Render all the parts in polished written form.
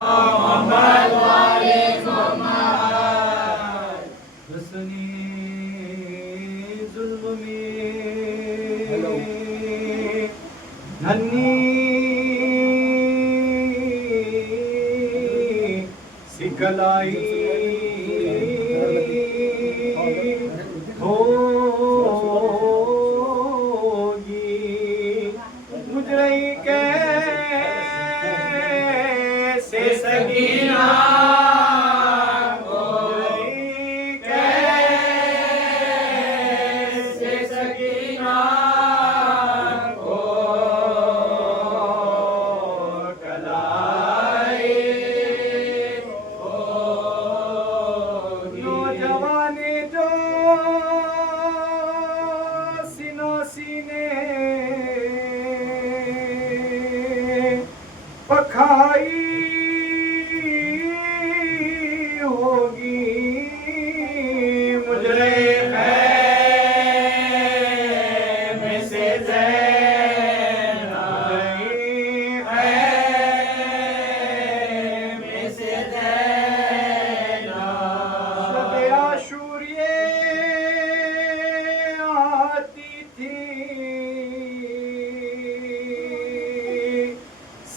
मोहम्मद वाले मोहम्मद हसनी जुल्म में धनी सिकलाई होगी मुजरई कैसे सकीना पखाई होगी मुजरे में से में से आशूरिये आती थी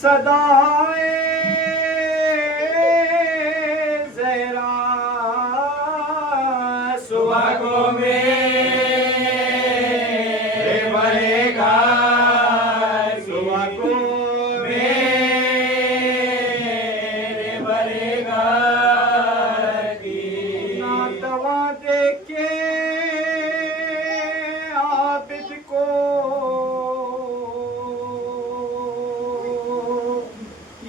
सदाए ज़हरा सुबह को मेरे बहेगा सुबह को मेरे बहेगा ना तवा देखे आबिद को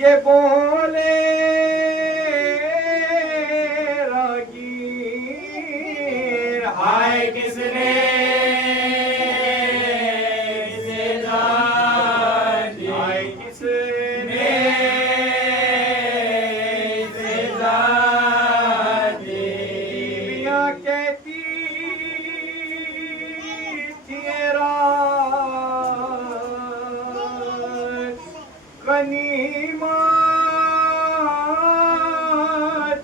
ये बोले रागीर हाय किसने हाय किसने बीवियाँ कहती थी रात गनीमा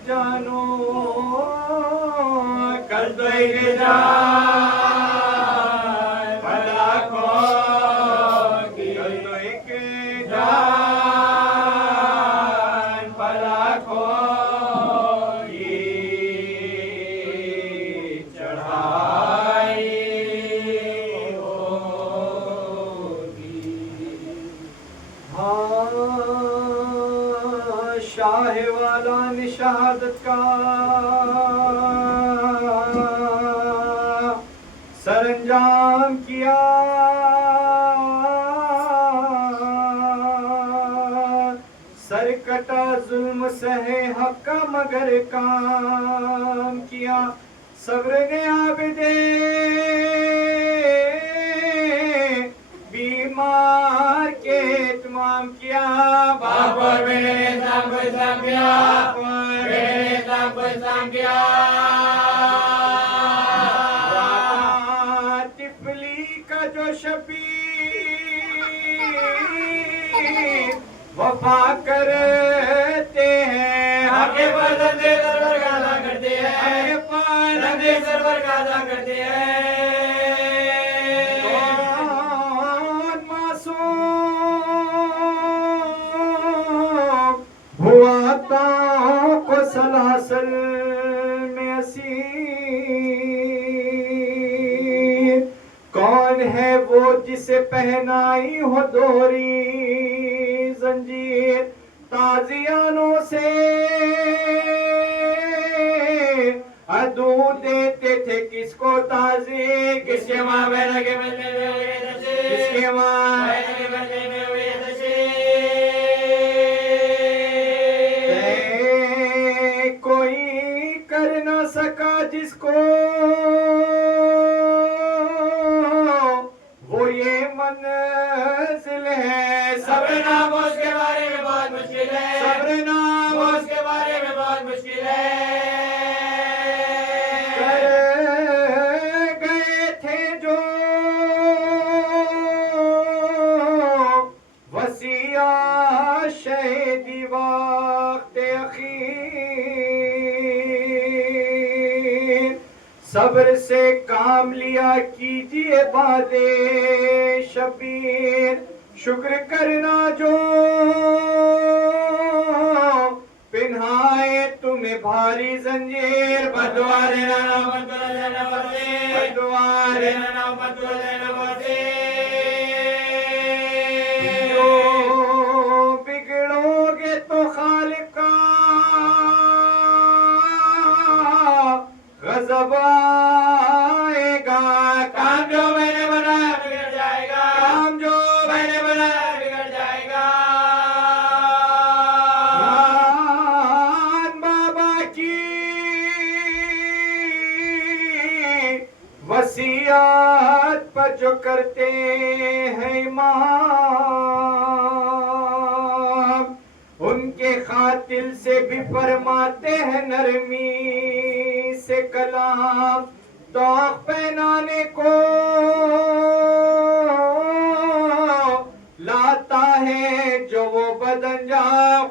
जानो कर दो भला को कर दो एक जान भला को चढ़ाई होगी। हाँ शाह वाला ने शहादत का सरंजाम किया सर कटा जुल्म सहे हक का मगर काम किया सब्र ने आबिदे बीमार के तमाम किया बाबर मेरे सब किया मेरे सब किया तिफली का जो शबीर वफा करते हैं आगे बंदे सरवर का अदा करते हैं आगे बंदे सरवर का अदा करते हैं हुआ तो को सलासल में असीर कौन है वो जिसे पहनाई हो दोहरी जंजीर ताजियानों से अदू देते थे किसको ताजी किसके माँ बहन के किसके माँ सका जिसको वो ये मंजिल है सब्र नाम उसके बारे में बहुत मुश्किल है सब्र नाम उसके बारे में बहुत मुश्किल है कर गए थे जो वसिया शहीदी वक्त अखीर सब्र से काम लिया कीजिए बादे शबीर शुक्र करना जो पिन्हाए तुम्हें भारी जंजीर बदवारे ना बदवारे ना बदवारे जो बिगड़ोगे तो खालिक का गजब आएगा काम जो मैंने बनाया बिगड़ जाएगा काम जो मैंने बनाया बिगड़ जाएगा बाबा की वसीयत पर जो करते हैं इमाम उनके खातिल से भी फरमाते हैं नरमी से कलाम तौक पहनाने को लाता है जो वो बदन जा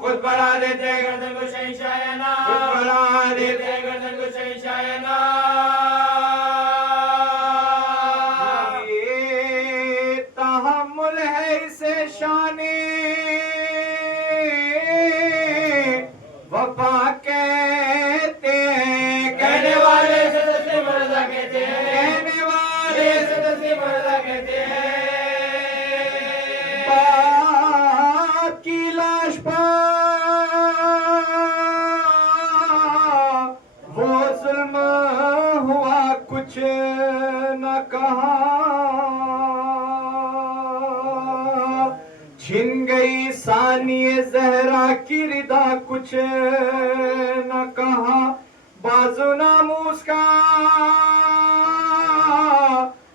खुद बढ़ा देते गर्दन को शहंशाह खुद बढ़ा देते गर्दन को शहंशाह तहम्मुल है इसे शाने वफा कहते हैं कहने वाले से तस्लीम रज़ा कहते हैं कहने वाले से तस्लीम रज़ा कहते हैं बाप की लाश पर वो जुल्म हुआ कुछ न कहा छिन गई सानिए जहरा की रिदा कुछ न कहा बाजू नामूस का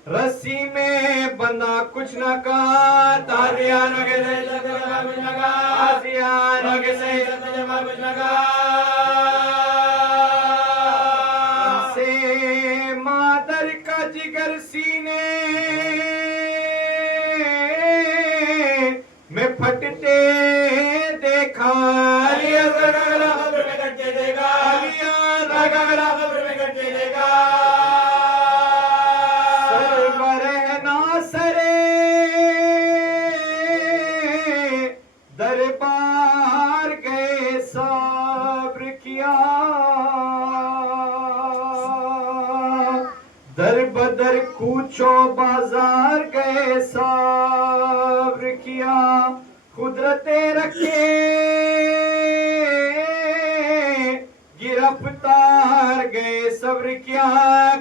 रस्सी में बंधा कुछ न कहा ताजियानों के सही कुछ न कहा ताजियानों के सही कुछ न कहा से मादर का जिगर सीने में फटते देखा खबर में कटते देखा खबर में कटते देखा सरवर है ना सरे दरबार गए सब्र किया दर बदर कूचो बाजार गए सब्र किया कुदरते रखे गिरफ्तार गए सब्र किया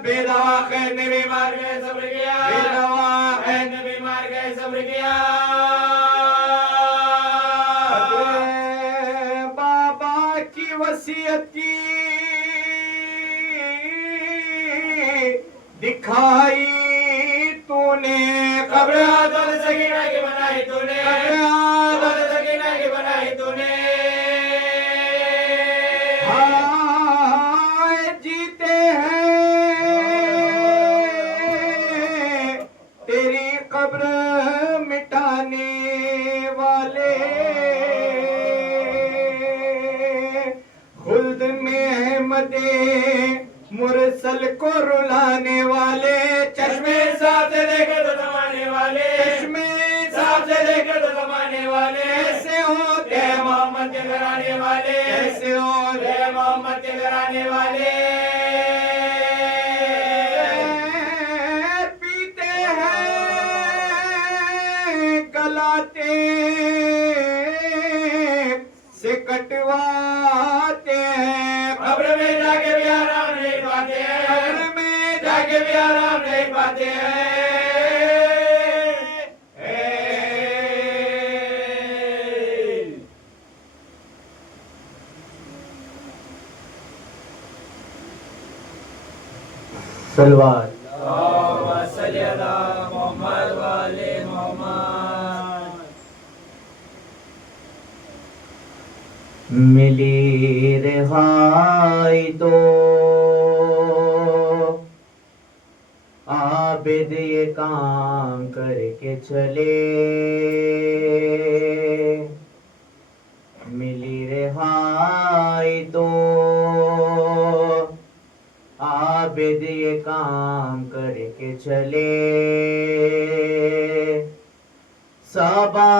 बेदवा खैर ने बीमार गए सब्र किया बेदवा खैर ने बीमार गए सब्र किया बाबा की वसीयत की दिखाई तूने खबर आदल सकीना की बनाई तूने आदल सकीना की बनाई तूने हाय जीते हैं तेरी कब्र मिटाने वाले खुल्द में अहमदे मुरसल को रुलाने वाले चश्मे साफ से देखे तो जमाने वाले चश्मे साफ से देखे तो जमाने वाले ऐसे होते मोहम्मद के घराने वाले ऐसे होते मोहम्मद के घराने वाले पीते हैं गलाते से कटवाते हैं खबर में जाके भी आराम नहीं पाते हैं खबर में जाके भी आराम नहीं पाते हैं सलवार मोहम्मद वाले मोहम्मद मिली रिहाई तो आबिद ये काम करके चले मिली रिहाई आई तो आबिद ये काम करके चले, सबा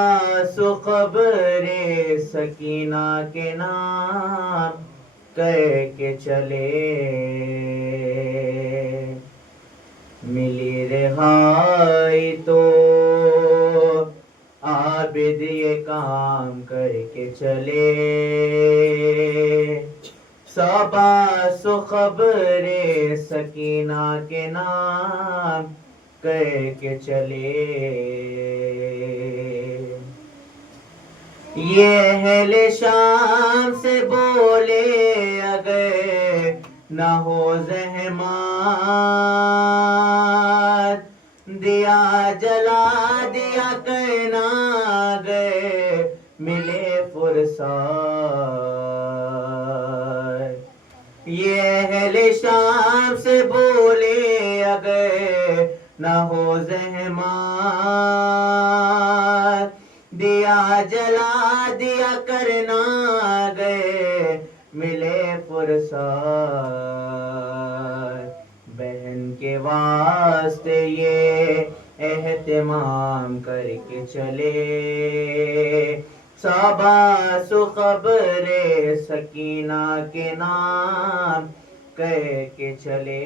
सुखबरे सकीना के नाम करके चले, मिली रिहाई तो आबिद ये काम करके चले, सबा सुखबरे सकीना के नाम करके चले। ये अहले शाम से बोले अगर न हो ज़हमत, दिया जला दिया करना गए मिले फुर्सत। ये अहले शाम से बोले अगर न हो ज़हमत, दिया जला दिया करना गए मिले फुर्सत। बहन के वास्ते ये एहतिमाम करके चले, सबा सुखबरे सकीना के नाम कह के चले।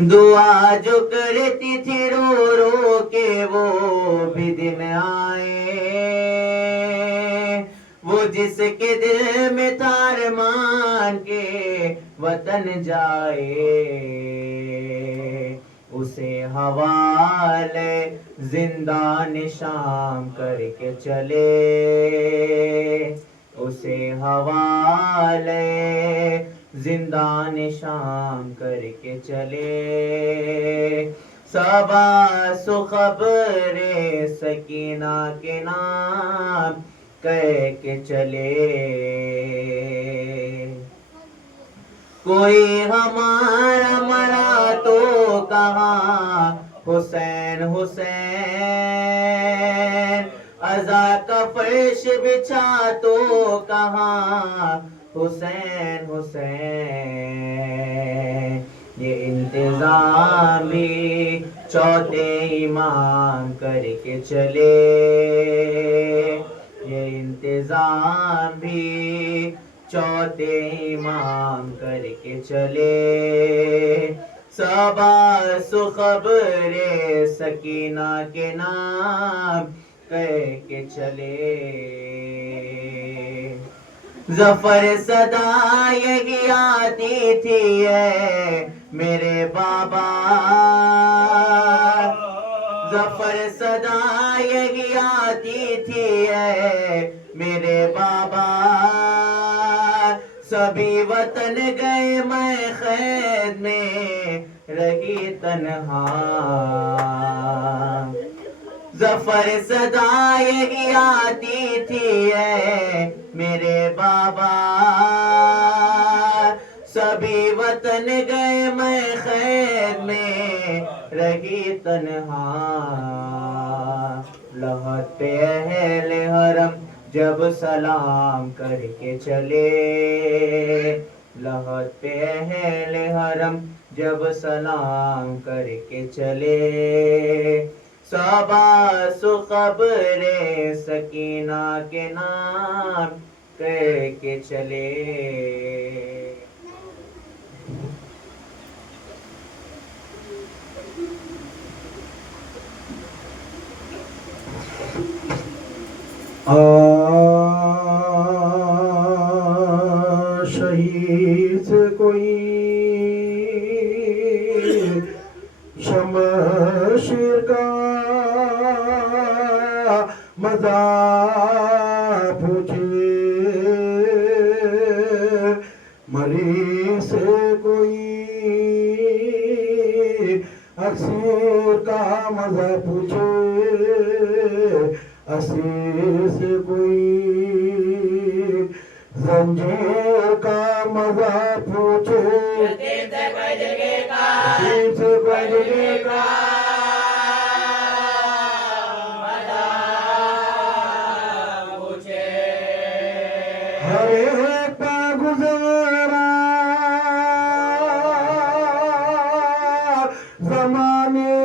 दुआ जो करती थी रो रो के वो भी दिन आए, वो जिसके दिल में तार मान के वतन जाए, उसे हवाले जिंदान शाम करके चले, उसे हवाले जिंदान शाम करके चले, सबा सुखबरे सकीना के नाम कह के चले। कोई हमारा मरा तो कहा हुसैन हुसैन, अज़ा का फर्श बिछा तो कहा हुसैन हुसैन। ये इंतज़ाम भी चौथे इमाम करके चले, ये इंतज़ाम भी चौथे इमाम करके चले, सबा सुखबरे सकीना के नाम कह के चले। ज़फ़र सदा यही आती थी है मेरे बाबा, ज़फ़र सदा यही आती थी है मेरे बाबा। सभी वतन गए मैं क़ैद में रही तन्हा, ज़फ़र सदा यही आती थी है मेरे बाबा। सभी वतन गए मैं क़ैद में रही तन्हा, लहद पे अहले हरम जब सलाम करके चले, लहद पे अहले हरम जब सलाम करके चले, सबा सुखबरे सकीना के नाम कह के चले। शहीद कोई शमशीर का मजा पूछे, मरी से कोई अक्सर का मजा पूछे, असीर से कोई जंजीर का मजा पूछे, यतीम से कोई जगह का मजा पूछे। हर एक का गुजारा जमाने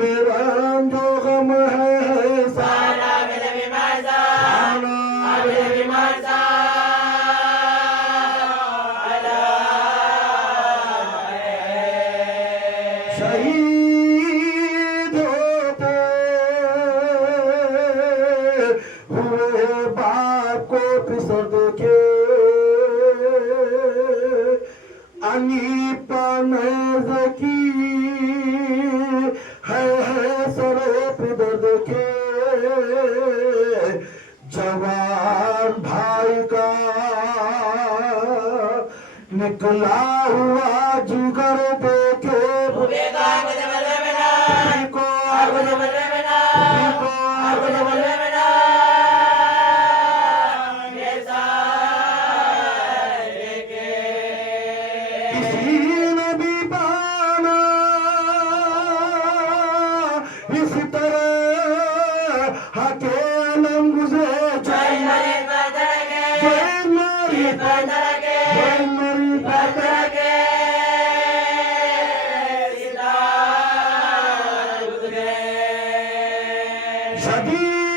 मेरा जो गम है सारा शहीद होते हुए बाप को पिसर देखे अनीपन की है सरे दर्द के जवान भाई का निकला हुआ जिगर देखे किसी ने भी पाना इस तरह हके आलम गुजरे जय मेरी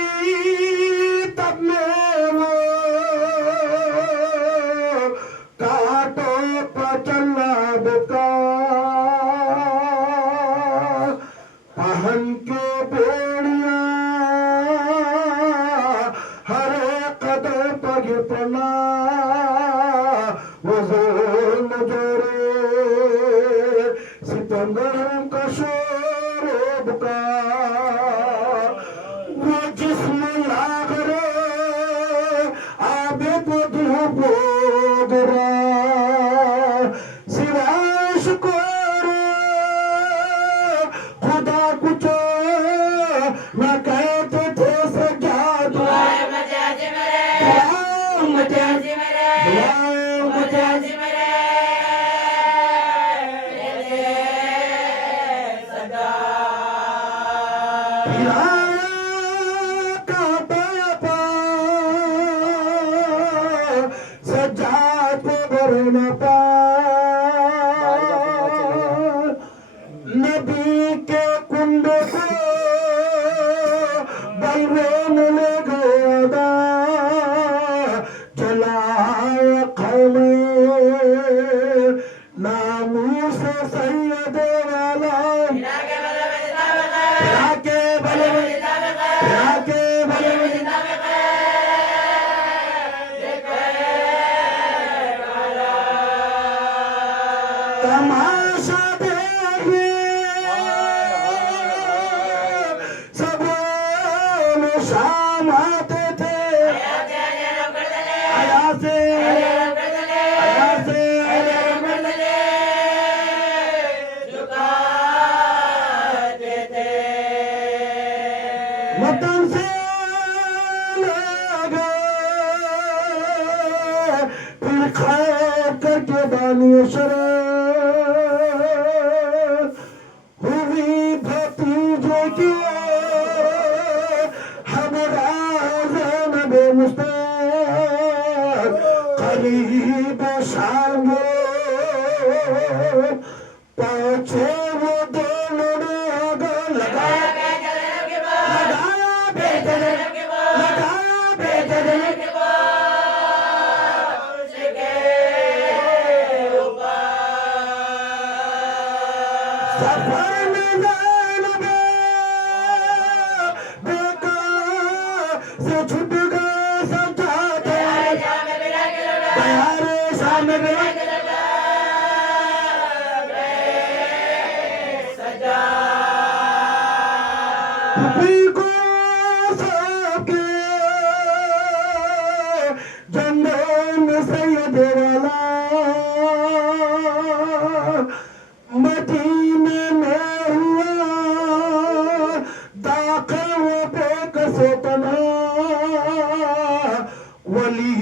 शदीद तब में वो कांटों पर चलना बेकार पहन के बेड़िया हर कदम पर पना वो जुल्म जोरे सितमगरम का शोर बुका वो जिस्म लागरे आबे तो धूपो गुरा सिवाय शुक्र खुदा कुछ न कहते थे सजा दुआएं नबी के कुंड को बलवेन ले गया जलाए खौमे नामू से सैयद वाला तमाशा देखिए सब में शाम आते थे आया से वतन से लगे फिर खैर करके दानिशर हुई भतीजे की हमरा मुस्ताद करीब शांगे पाछे वो दोनों ने आगा लगाया सफर में ज़ैनबे बेका से छूट गए सजादे बयारे शाम में पुपी को सबके जन्नत में सैयद वाला मदीने में हुआ दाखिल वो बेकसो तना वली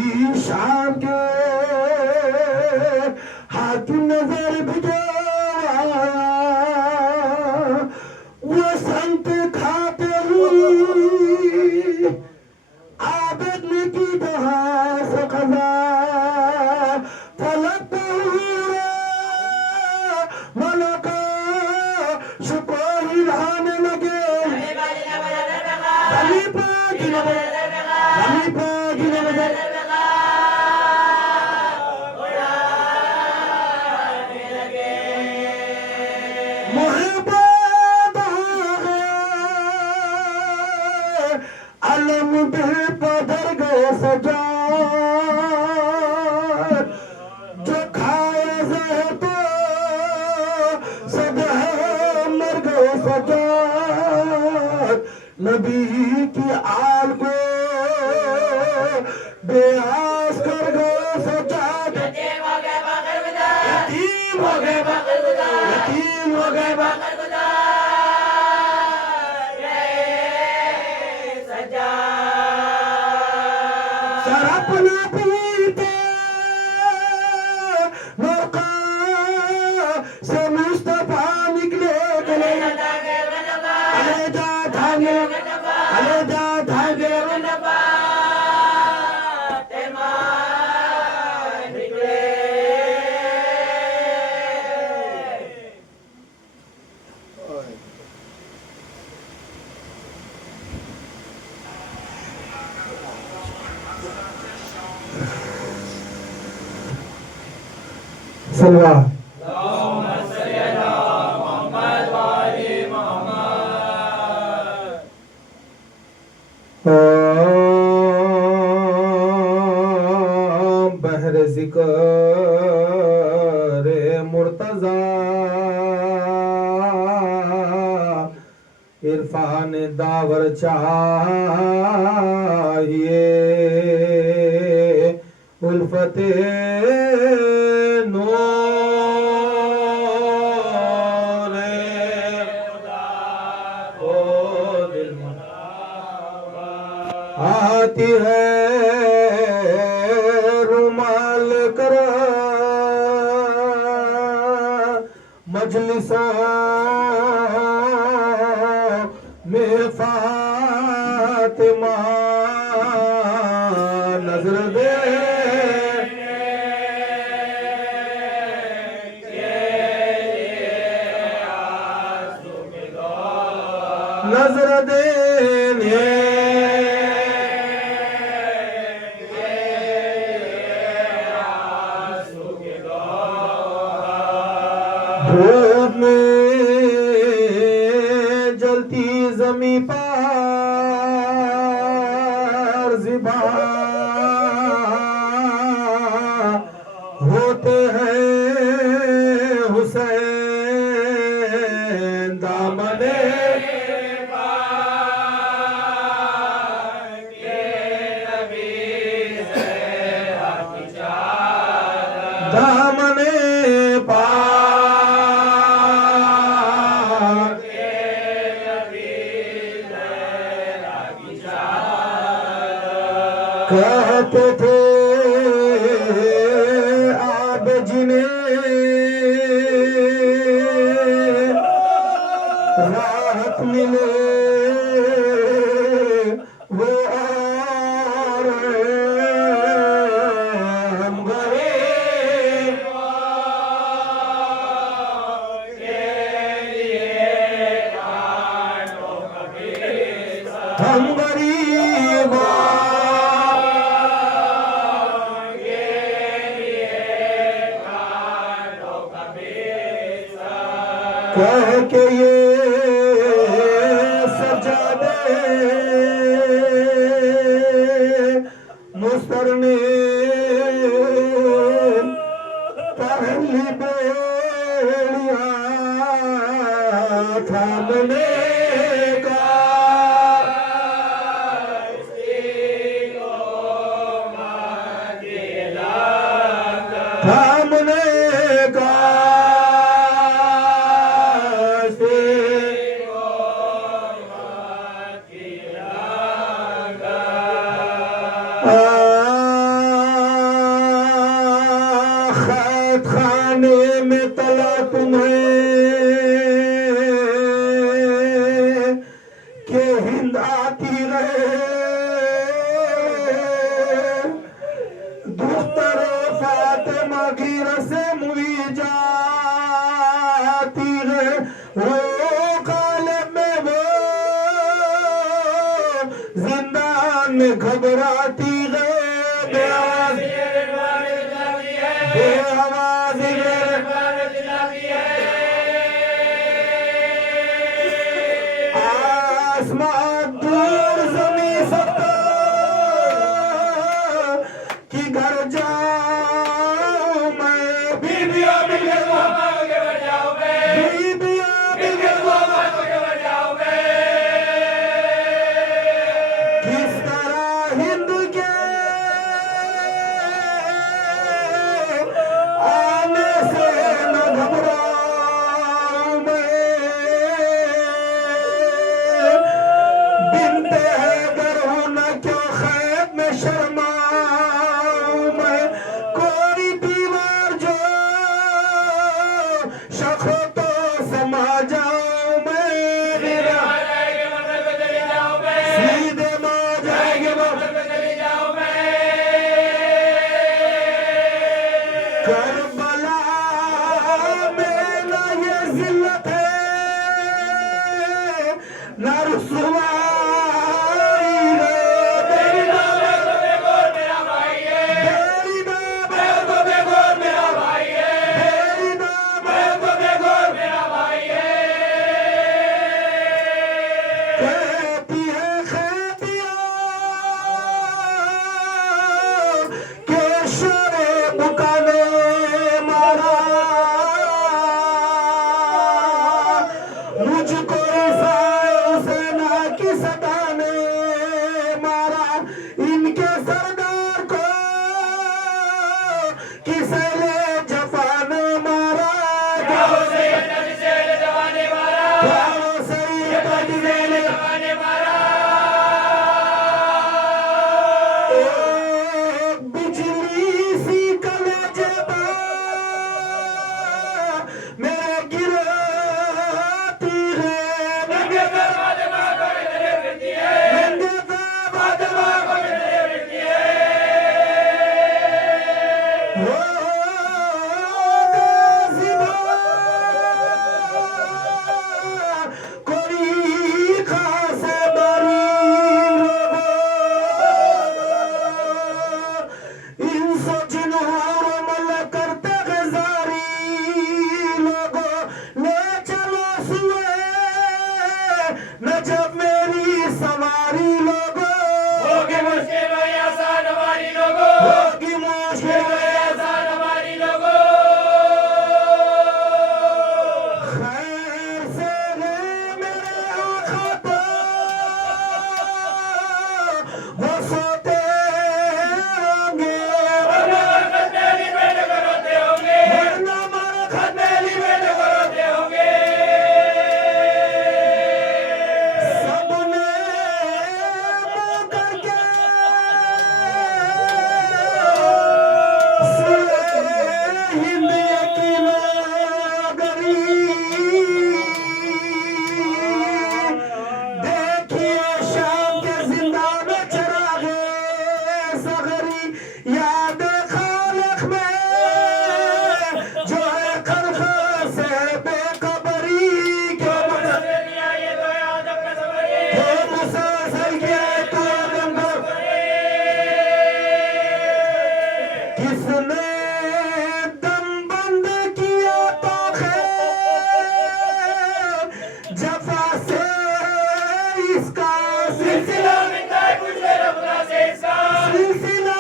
शाम के हाकिम नजर भिजवाया वो संत खाते हुई अलम दिल पधर गए सजा जो खाए जहर तो सदा मर गए सजा नबी की आल को बेआस कर गए सजा यतीम हो गए यतीम हो गए सरापना पीते मौका से मुस्तफा निकले गले अलजा धागे सलवा बहर जिक्र मुर्तजा इरफान दावर चाहिए उल्फते आती है रुमाल कर मजलिसों में फातिमा नजर दे नजर देने धूप में जलती जमी पर ज़िबा होते हैं हुसैन दामने दामने कहते थे आप जिन्हें राहत मिले वो और हम गरीब हम गरीब कह के ये सजादे मुस्तर ने पहली बेड़िया थामने का थामने का खैत खाने में तला तुम्हें के हिंद आती रहे दुख्तर फातिमा की रसे मुई जा जान घबराती है बेआवाज बेआवाज आसमान दूर जमी सकता कि घर जाऊं मैं बीबिया बिगड़ बीबिया किस तरह हिंद के आने से न घबराऊं मैं बिनते है गर हूं न क्यों खैब में शर्माऊं मैं कोई दीवार जो शखो तो समा जाऊं मैं सीधे मां जाएंगे करबला में ना ये जिल्लत है ना रुसवाई है तेरी नाम तेरी नाम तेरी नाम कहती है खैतिया के शोरे बुकाने मारा मुझको रिसाए हुसैना की सदा ने मारा इनके सरदार को किसने जफा ने मारा गाँव से एक बिजली सी कलेजे मेरे गिराती है नंगे हो गाज़िबा कोई खास बारी इन सोचनों मल करते गजारी लोगों ले चलो सुए न जब मेरी सवारी लोगों होगी मुश्किल खैर से है मेरे आँखों तो वो सोते होंगे वरना मारे खतेली में सबने मुँह करके सुए हिंद यकीनो गरी देखिए शाम के जिंदा में चरागे सगरी याद खालिक में जो है खलख से बेखबरी क्यों मुसलसल किया है तू आदम को किसने दम बंद किया तो खैर जफा से इसका सिलसिला सिलसिला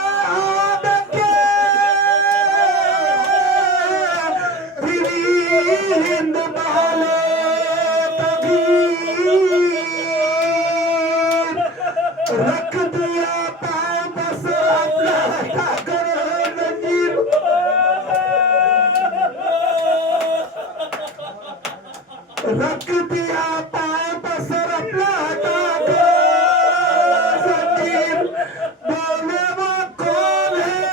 गिरदाद के फिरी हिंद बहाले तभी रख दिया पाँव बस अपना हटा करो नजीब रख दिया पाँव बस अपना हटा करो नजीब बोले वो कौन है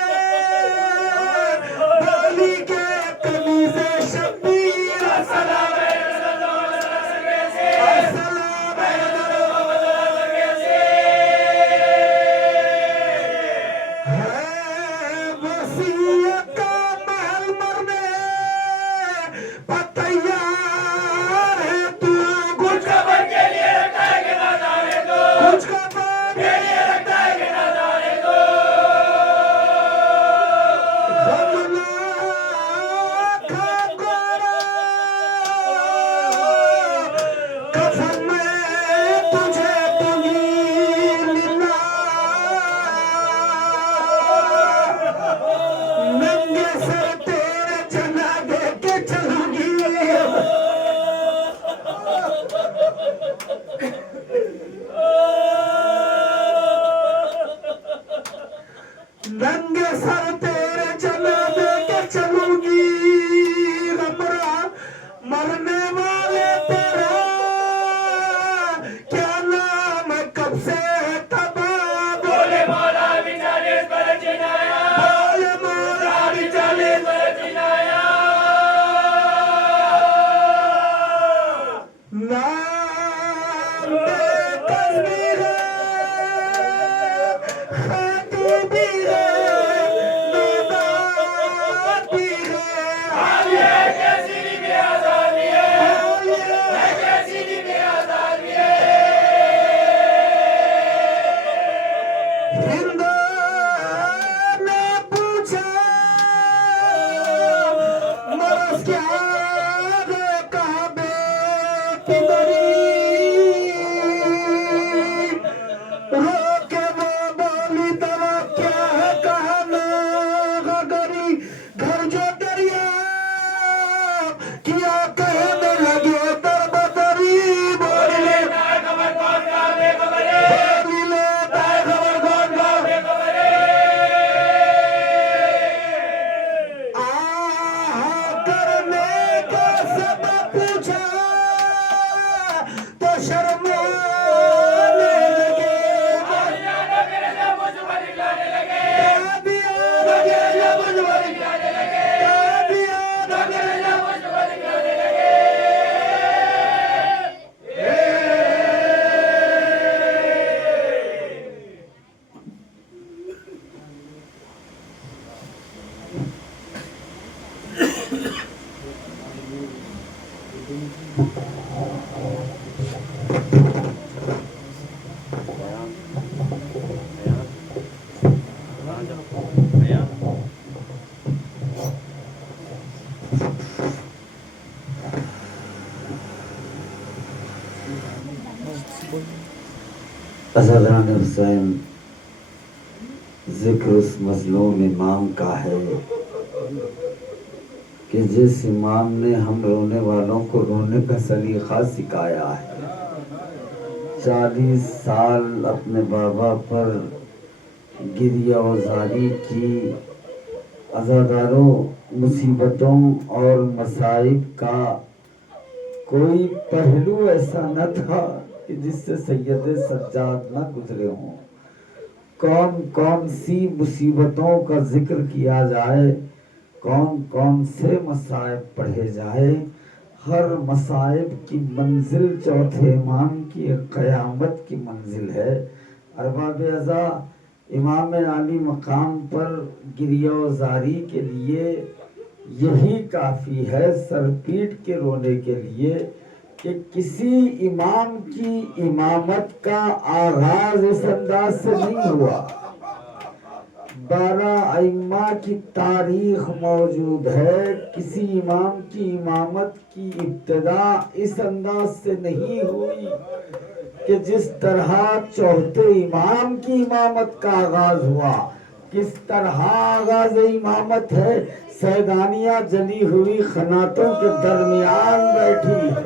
बोली के कमीज़े शब्बीर अस्सलाम वसीयत का महल मरने पर तैयार अज़हरान हुसैन जिक्र उस मजलूम इमाम का है कि जिस इमाम ने हम रोने वालों को रोने का सलीका सिखाया है। 40 साल अपने बाबा पर गिरिया औजारी की। अज़ादारों, मुसीबतों और मसाइब का कोई पहलू ऐसा न था कि जिससे सैयद सज्जाद न गुजरे हों। कौन कौन सी मुसीबतों का जिक्र किया जाए, कौन कौन से मसाइब पढ़े जाए, हर मसाइब की मंजिल चौथे इमाम की क़यामत की मंजिल है। अरबाब अज़ा इमाम आली मकाम पर गिरियाज़ारी के लिए यही काफ़ी है, सरपीट के रोने के लिए, कि किसी इमाम की इमामत का आगाज इस अंदाज से नहीं हुआ। 12 अइम्मा की तारीख मौजूद है, किसी इमाम की इमामत की इब्तिदा इस अंदाज से नहीं हुई कि जिस तरह चौथे इमाम की इमामत का आगाज हुआ। किस तरह आगाज इमामत है, सैदानिया जली हुई खनातों के दरमियान बैठी है,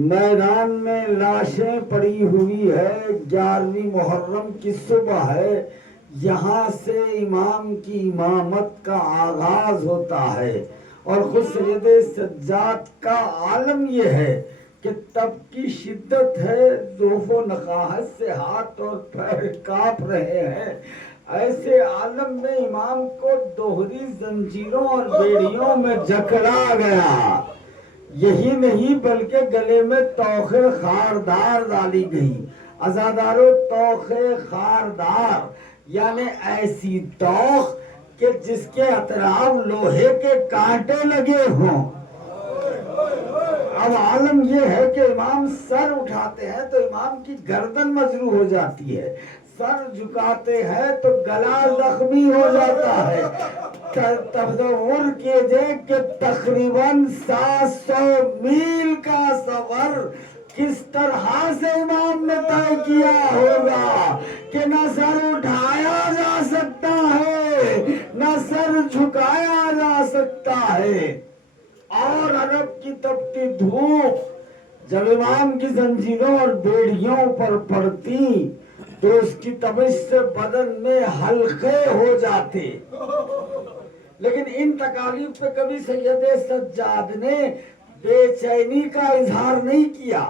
मैदान में लाशें पड़ी हुई है, 11वीं मुहर्रम की सुबह है, यहाँ से इमाम की इमामत का आगाज होता है। और खुद सैयद सज्जाद का आलम यह है कि तब की शिद्दत है, ज़ोफ़ो नकाहत से हाथ और पैर कांप रहे हैं। ऐसे आलम में इमाम को दोहरी जंजीरों और बेड़ियों में जकड़ा गया। यही नहीं बल्कि गले में तोखे खारदार डाली गई। अज़ादारों, तोखे खारदार यानी ऐसी तोख कि जिसके अतराफ लोहे के कांटे लगे हों। अब आलम यह है कि इमाम सर उठाते हैं तो इमाम की गर्दन मजरू हो जाती है, सर झुकाते हैं तो गला जख्मी हो जाता है। तस्वुर कीजिए कि तकरीबन 700 मील का सफर किस तरह से इमाम ने तय किया होगा कि न सर उठाया जा सकता है, न सर झुकाया जा सकता है। और अरब की तपती धूप जब इमाम की जंजीरों और बेड़ियों पर पड़ती तो उसकी तपिश से बदन में हल्के हो जाते। लेकिन इन तकालीफ पे कभी सैयद सज्जाद ने बेचैनी का इजहार नहीं किया।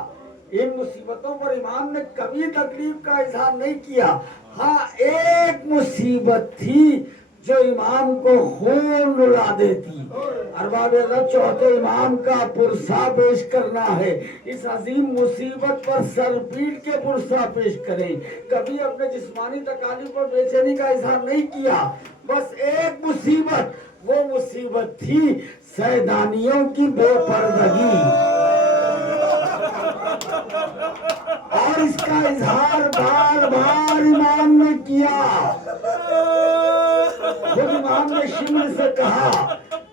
इन मुसीबतों पर इमाम ने कभी तकलीफ का इजहार नहीं किया। हाँ, एक मुसीबत थी जो इमाम को खून रुला देती। अरबाब चौथे इमाम का पुरसा पेश करना है। इस अजीम मुसीबत पर सरपीट के पुरसा पेश करें। कभी अपने जिस्मानी तकालीफ पर बेचैनी का इजहार नहीं किया। बस एक मुसीबत, वो मुसीबत थी सैदानियों की बेपर्दगी, और इसका इजहार बार बार इमाम ने किया। खुद इमाम ने शिमर से कहा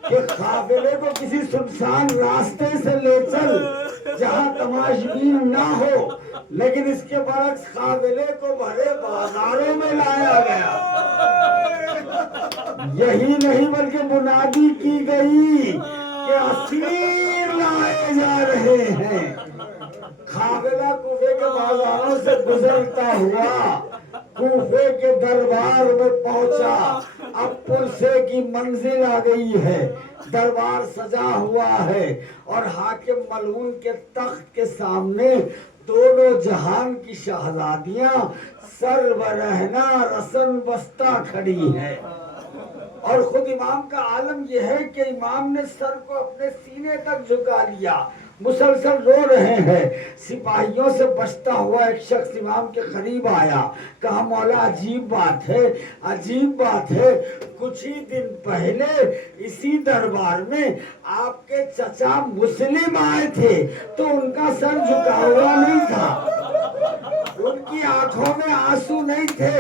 कि काफिले को किसी सुनसान रास्ते से ले चल जहां तमाशबीन ना हो, लेकिन इसके बरक्स काफिले को भरे बाजारों में लाया गया। यही नहीं बल्कि मुनादी की गई कि असीर लाए जा रहे हैं। काफिला कूफे के बाजारों से गुजरता हुआ कूफे के दरबार में पहुंचा। अब पुरसे की मंजिल आ गई है, दरबार सजा हुआ है और हाकिम मलऊन के तख्त के सामने दोनों जहान की शहजादियां सर बरहना रसन बस्ता खड़ी हैं। और खुद इमाम का आलम यह है कि इमाम ने सर को अपने सीने तक झुका लिया मुसलसल रो रहे हैं। सिपाहियों से बचता हुआ एक शख्स इमाम के करीब आया, कहा मौला अजीब बात है, अजीब बात है, कुछ ही दिन पहले इसी दरबार में आपके चचा मुस्लिम आए थे तो उनका सर झुका हुआ नहीं था, उनकी आंखों में आंसू नहीं थे।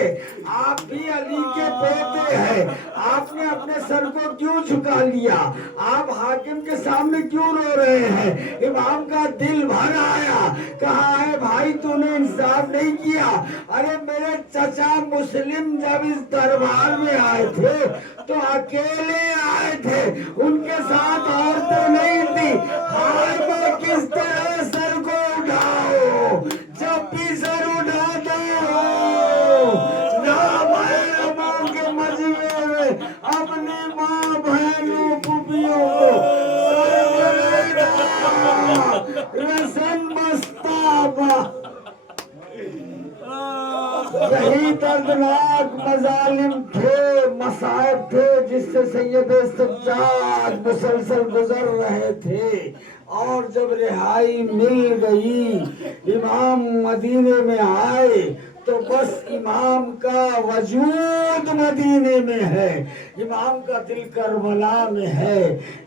आप भी अली के बेटे हैं, आपने अपने सर को क्यों झुका लिया? आप हाकिम के सामने क्यों रो रहे हैं? इमाम का दिल भर आया, कहा है भाई तूने इंसाफ नहीं किया। अरे मेरे चचा मुस्लिम जब इस दरबार में आए थे तो अकेले आए थे, उनके साथ औरतें नहीं थी। हाय मैं किस तरह सर को उठाओ? जब भी सर उठाता हूँ ना महरमों के मजमे में अपनी माँ बहनों पुपियों को सर करेगा रसन मस्ताबा। यही दर्दनाक मजालिम थे, मसाइब थे जिससे सैयद सज्जाद मुसलसल गुजर रहे थे। और जब रिहाई मिल गई, इमाम मदीने में आए तो बस इमाम का वजूद मदीने में है, इमाम का दिल करबला में है,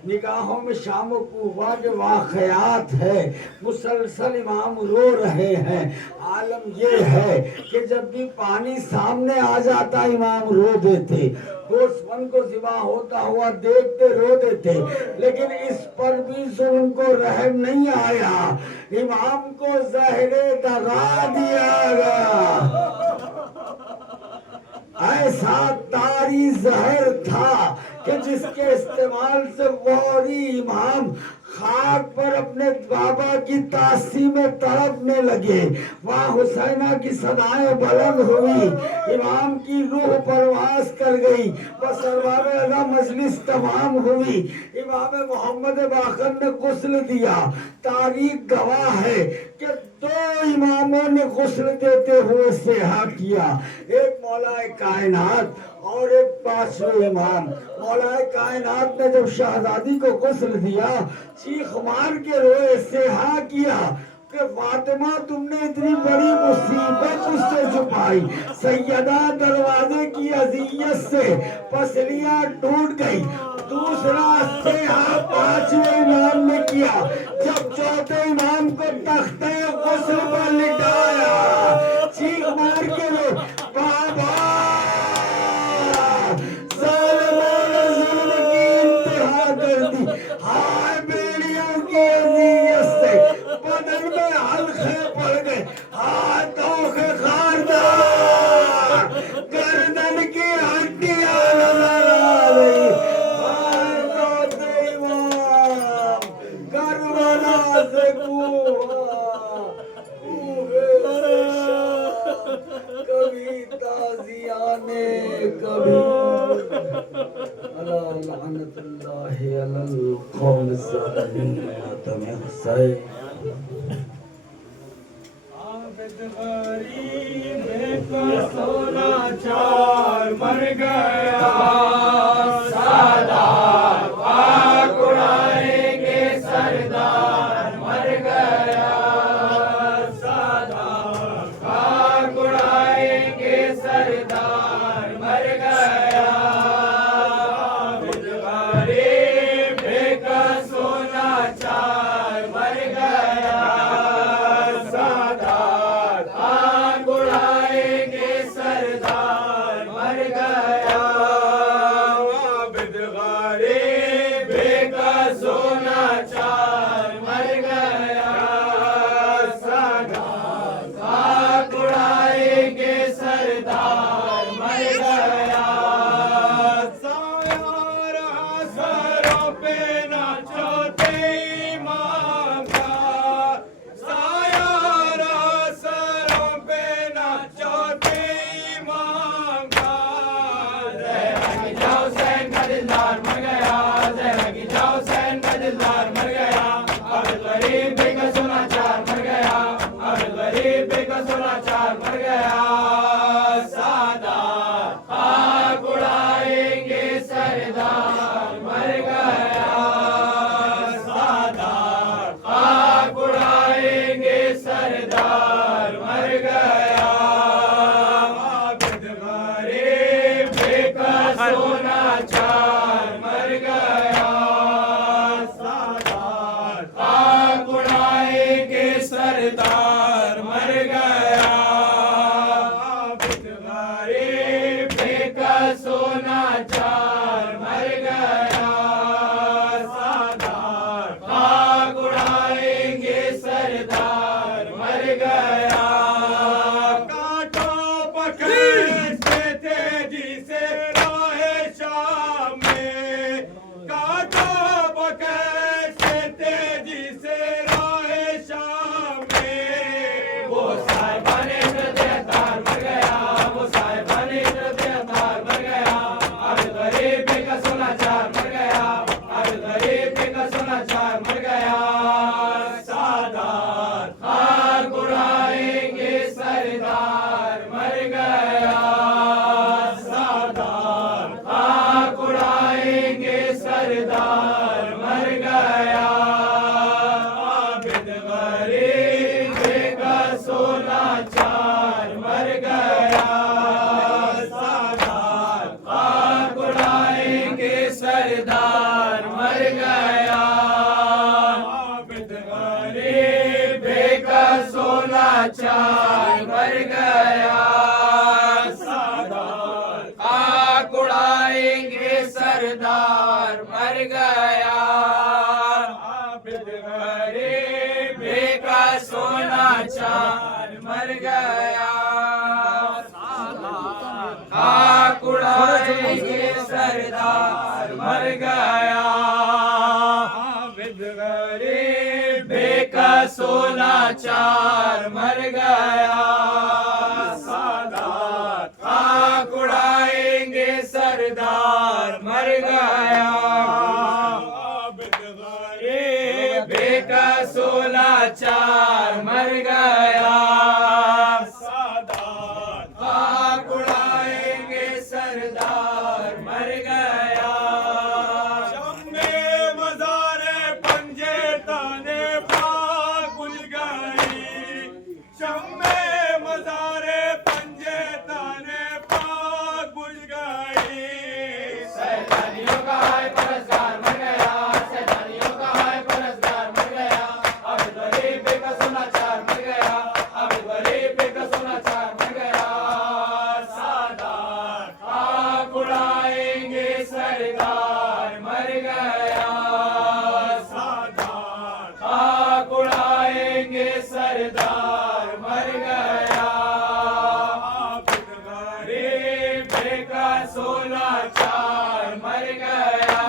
निगाहों में शाम कूफा के वाक़यात है, मुसलसल इमाम रो रहे हैं। आलम ये है कि जब भी पानी सामने आ जाता इमाम रो देते, दुश्मन को ज़िबा होता हुआ देखते रो देते, लेकिन इस पर भी जुल्म को रहम नहीं आया, इमाम को ज़हरे दगा दिया गया। ऐसा तारी जहर था कि जिसके इस्तेमाल से वौरी इमाम खाक पर अपने बाबा की तासी में तड़पने लगे। वहाँ हुसैना की सदाएं बुलंद हुई, इमाम की रूह परवास कर गई, बस अरबाब मजलिस तमाम हुई। इमाम मोहम्मद बाकर ने गुस्ल दिया। तारीख गवाह है कि 2 इमामों ने गुस्ल देते हुए सेहा किया, एक मौलाए कायनात और एक 5वें इमाम। मौलाए कायनात ने जब शहजादी को गुस्ल दिया, चीख मार के रोए, सेहा किया कि फातिमा तुमने इतनी बड़ी मुसीबत उससे छुपाई। सैयदा दरवाजे की अजियत से पसलियां टूट गई। दूसरा सेहा 5वें इमाम ने किया, जब 4थे इमाम को तख्ते गुस्ल पर लिटाया, चीख मार के रो बाबा कर दी। हाय बेड़ियों की अजियत से बदन में हल्के पड़ गए, हाथों के खारदार, गर्दन की हड्डियां नजर आ गई। हाय चौथे इमाम करबला से कभी ताजियाने कभी लानतुल्लाहि अलल कौम ज़ालिमीन। तुम्हें हुसैन आबिद गरीब का सोना चार मर गया, सादात पाक उड़ाएंगे सरदार मर गया, सादात पाक उड़ाएंगे सरदार मर गया। आबिद गरीब का सोना चार मर गया, सरदार मर गया। गरीब का सोना चार मर गया। सरदार खाक उड़ाएंगे सरदार मर गया। कांटों पकड़ते तेजी से राहे शाम में। कांटों पकड़ते तेजी से राहे शाम में। वो साहिबाने हृदयदार मर गया। वो साहिबाने हृदयदार मर गया। अब गरीब का सोना चार मर गया। अब गरीब का सोना चार मर गया। सादात खाक उड़ाएंगे सरदार मर गया। सादात खाक उड़ाएंगे सरदार मर गया। आबिद गरीब का सोना चार मर गया। सादात खाक उड़ाएंगे सरदार मर गया। आबिद गरीब का सोना चार मर गया। सादात खाक उड़ाएंगे सरदार मर गया। आबिद गरीब का सोना चार मर गया। खाक उड़ाएंगे सरदार मर गया। आबिद गरीब का सोना चार मर गया। सादात खाक उड़ाएंगे सरदार मर गया। आबिद गरीब का सोना चार मर गया। सादात खाक उड़ाएंगे सरदार मर गया। शम्मे मज़ारे पंजे ताने पाक बुझ गई। शम्मे मज़ारे पंजे ताने पाक बुझ गई। सैलानियों का है परसगार मर गया। सैलानियों का है परसगार मर गया। अब गरीब का सोना चार मर गया। अब गरीब का सोना चार मर गया। सादात खाक उड़ाएंगे सरदार मर गया। सादात खाक उड़ाएंगे सरदार मर गया। आबिद गरीब का सोना चार मर गया।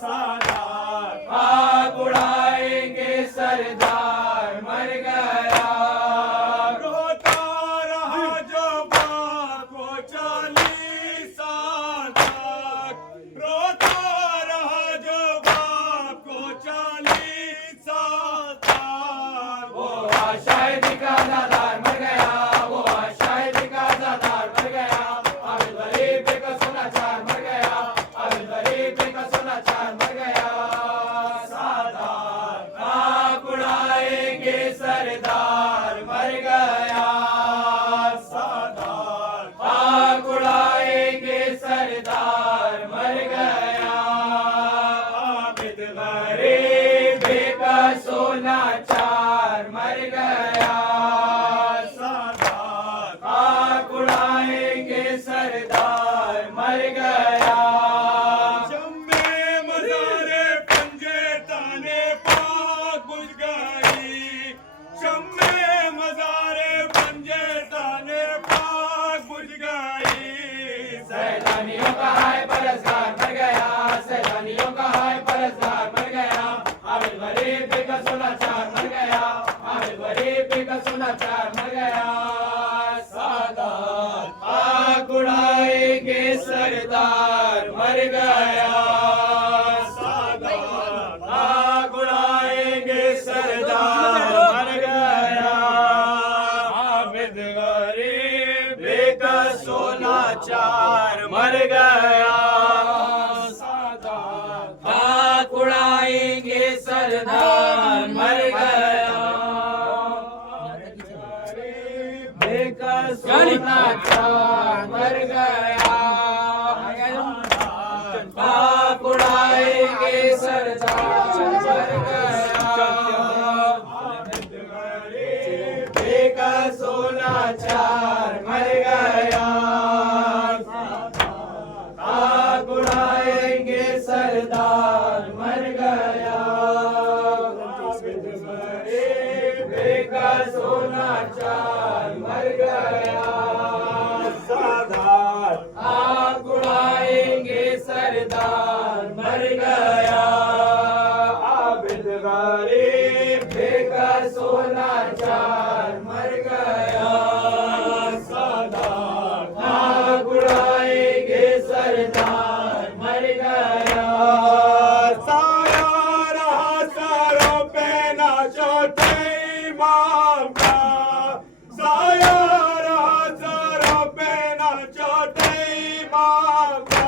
सादात खाक उड़ाएंगे सरदार मर गया। रोता रहा जो बाप को 40 साल तक। रोता रहा जो बाप को 40 साल तक। वो शायद का दादार मर गया। वो शायद का दादार मर गया। अब गरीब का सोना चार मर गया। अब गरीब का सोना चार मर गया। सादात खाक उड़ाएंगे सरदार मर गया। सादात खाक उड़ाएंगे सरदार मर गया। आबिद गरीब का सोना चार मर गया। सादात खाक उड़ाएंगे सरदार मर गया। शम्मे मज़ारे पंजे ताने पाक बुझ गई। शम्मे मज़ारे पंजे ताने पाक बुझ गई। सैलानियों का है परसगार मर गया। सैलानियों का है परसगार मर गया। आबिद गरीब का सोना चार मर गया। आबिद गरीब का सोना चार मर गया। सादात खाक उड़ाएंगे सरदार मर गया। सादात खाक उड़ाएंगे सरदार मर गया। आबिद गरीब का सोना चार मर गया। सादात खाक उड़ाएंगे सरदार मर गया। का सोना चार मर गया। खाक उड़ाएंगे सरदार मर गया। सोनाचार मर गया। सादात आग उड़ाएंगे सरदार मर गया। आबिद गरीब बेकार सोनाचार मर गया। सादात आग उड़ाएंगे सरदार मर गया। साया रहा सारों पे नाचोते इमाम का। साया रहा सारों पे नाचोते इमाम का।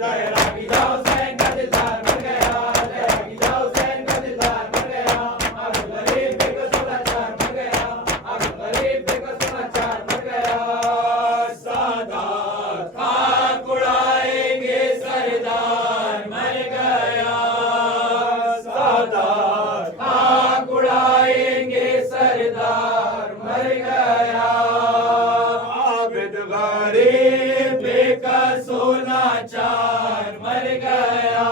जहरा की जाओ हुसैन का दिलदार मर गया। जहरा की जाओ हुसैन का दिलदार मर गया। अब्दुल गरीब बेकार सोनाचार मर गया। अब्दुल गरीब बेकार सोनाचार मर गया। सादात आग उड़ाएंगे सरदार मर गया। सादात आग उड़ाएंगे सरदार मर गया। आबिद गरीब बेकार सोनाचार मर गया।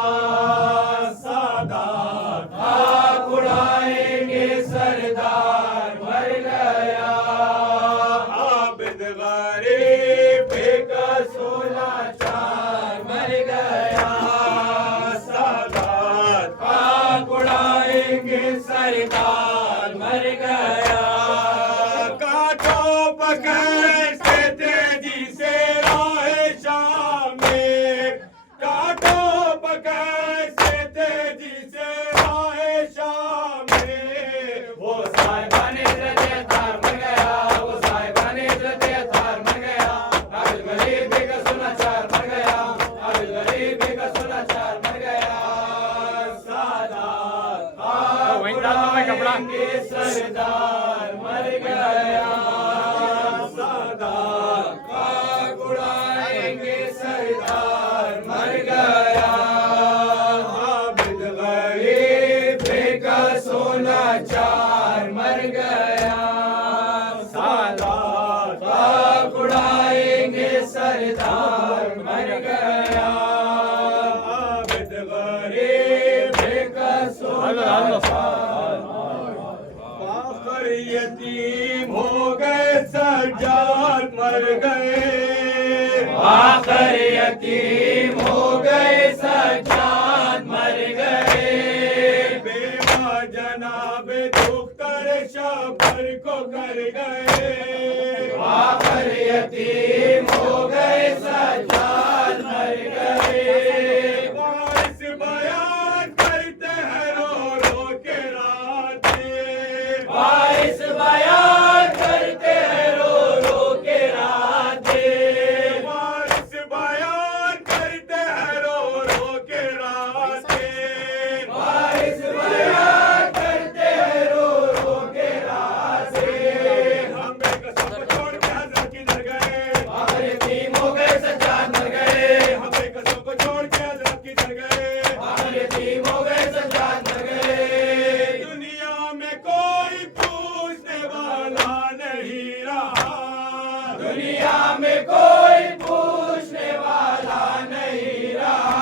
सादात आग उड़ाएंगे सरदार मर गया। आबिद गरीब बेकार सोनाचार मर गया। सादात आग उड़ाएंगे सरदार मर गया। काटो पकड़ से तेजी से राहे शाम में। काटो पकड़ से तेजी से राहे शाम में। वो साहिबाने इज़्ज़त तार मर गया। वो साहिबाने इज़्ज़त तार मर गया। अब्दुल गरीब बेकार सोनाचार मर गया। अब्दुल गरीब बेकार सोनाचार मर गया। सादात आग उड़ाएंगे सरदार मर गया। सादात आग उड़ाएंगे सरदार मर गया। आबिद गरीब बेकार सोनाचार मर गया। सादात आग उड़ाएंगे सरदार मर गया। आबिद गरीब बेकार सोनाचार। आखिर यतीम हो गए सज्जाद मर गए। आखिर यतीम हो गए सज्जाद मर गए। बेवा जनाब दुख्तर शबर को कर गए। आखिर यतीम हो गए सज्जाद मर गए। वारिस बयान करते हैं रो रो के रातें। वारिस बयान करते हैं रो रो के रातें। वारिस बयान करते हैं रो रो के रातें। वारिस बयान करते हैं रो रो के रातें। हम बेकसों को छोड़ के हज़रत किधर गए। आखिर यतीम हो गए सज्जाद मर गए। हम बेकसों को छोड़ के हज़रत किधर गए। आखिर यतीम हो गए सज्जाद मर गए। दुनिया में कोई पूछने वाला नहीं रहा। दुनिया में कोई पूछने वाला नहीं रहा।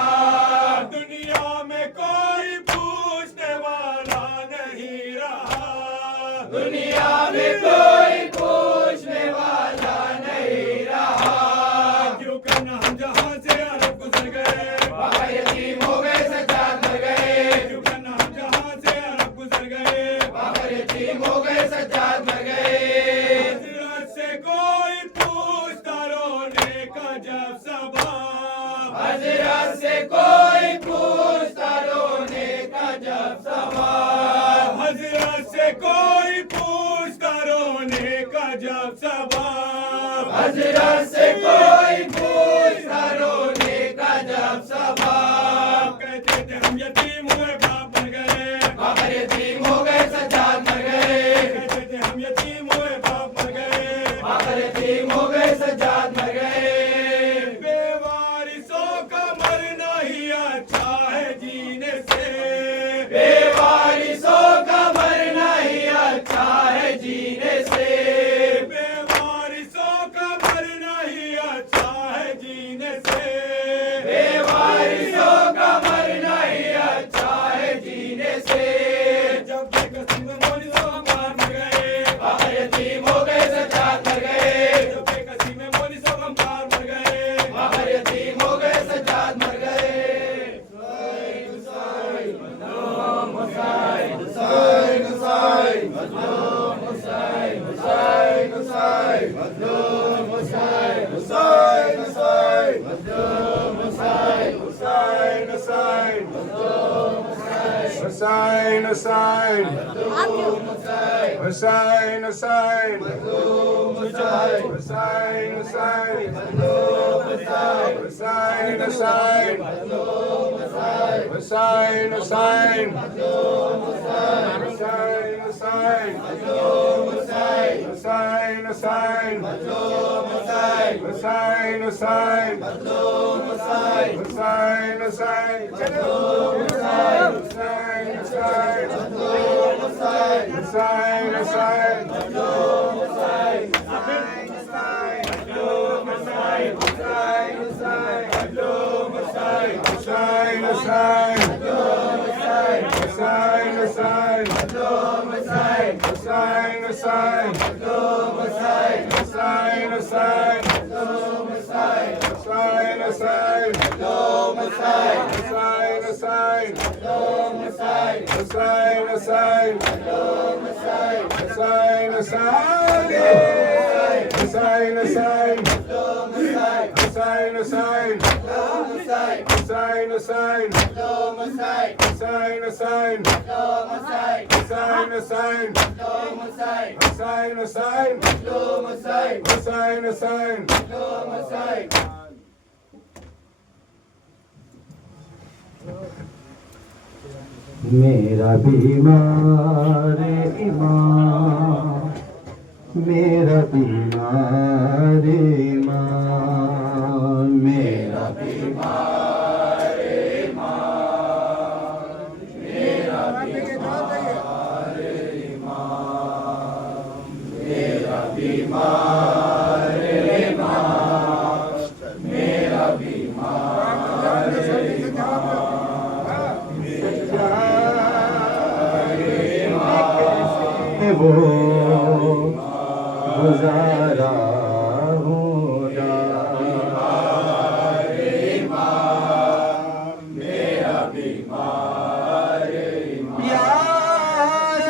दुनिया में कोई पूछने वाला नहीं रहा। दुनिया में कोई पूछने वाला नहीं रहा। क्यों करना हम जहां से अरब गुजर गए। बाबा यतीम हो गए सज्जाद मर गए। क्यों करना हम जहां से अरब गुजर गए। बाबा यतीम हो गए सज्जाद मर गए। हज़रत से कोई पूछता रोने का जब सवाब। हज़रत से कोई पूछता रोने का जब सवाब। हज़रत से कोई पूछता रोने का जब सवाब। हज़रत से कोई पूछता रोने का जब सवाब। कहते थे हम यतीम हुए बाप मर गए। बाबा यतीम हो गए सज्जाद मर गए। कहते थे हम यतीम हुए बाप मर गए। बाबा यतीम हो गए सज्जाद मर गए। बेवारिसों का मरना ही अच्छा है जीने से। बेवारिसों का मरना ही अच्छा है जीने से। बेवारिसों का मरना ही अच्छा है जीने Hussein, Hussein, Hussein, Hussein, Hussein, Hussein, Hussein, Hussein, Hussein, Hussein, मेरा बीमार ईमान, मेरा बीमार ईमान, मेरा बीमार ईमान, मेरा बीमार ईमान, मेरा बीमार ईमान, मेरा बीमार वो गुजारा होगा। मेरा बीमार यार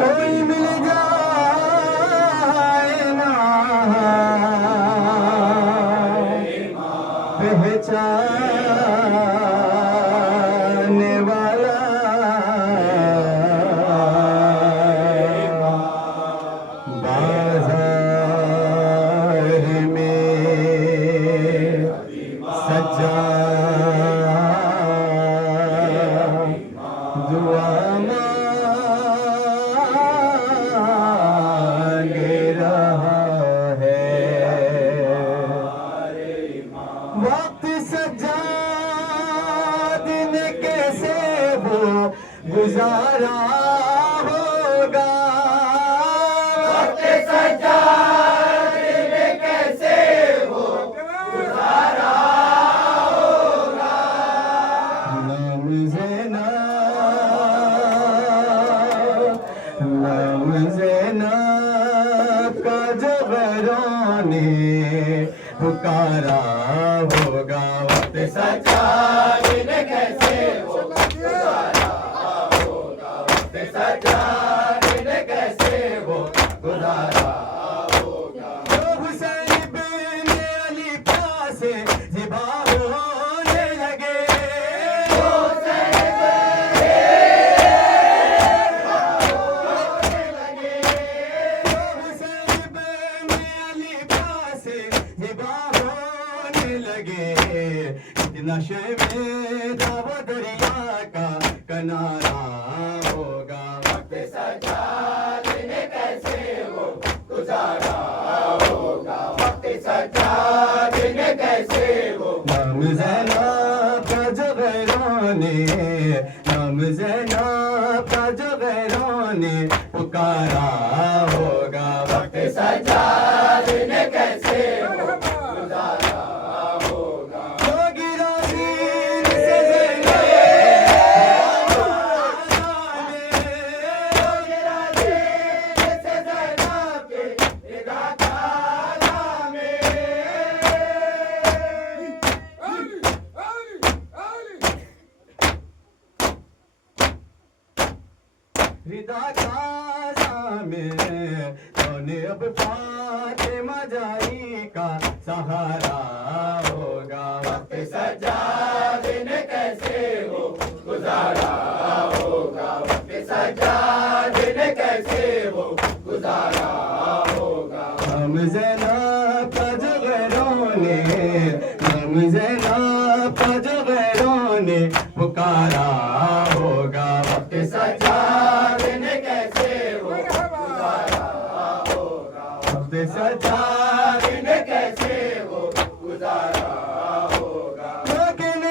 कोई मिल जाए ना पहचान वाला, बाजार में सजा दुआ मांग रहा है। वक्त सजा दिन कैसे वो गुजारा होगा। वक्त सजा दिन कैसे वो गुजारा होगा। नाम ज़ैनब का जबरों ने पुकारा होगा। वक्त सजा दिन कैसे वो गुजारा होगा। वक्त सजा दिन कैसे वो गुजारा होगा। तो हुसैन बिन अली पास ज़िबा होने लगे। हुसैन बिन अली पास ज़िबा होने लगे। नशे में दावा दरिया का किनारा होगा। वक्त सजा दिन कैसे वो गुजारा होगा। वक्त सजा दिन कैसे वो नाम ज़ैनब का जो गैरों ने, नाम ज़ैनब का जो गैरों ने पुकारा होगा। वक्त सजा दिन कैसे वो गुजारा होगा। रिदा काज़ा में तूने अब फातिमा जाई का सहारा होगा वक्त सज्जाद ने कैसे वो गुजारा होगा वक्त सज्जाद ने कैसे वो गुजारा होगा हम ज़ैनब का जो गैरों ने हम ज़ैनब का जो गैरों ने पुकारा होगा वक्त सज्जाद ने कैसे वो गुजारा होगा वक्त सज्जाद ने कैसे वो गुजारा होगा लेकिन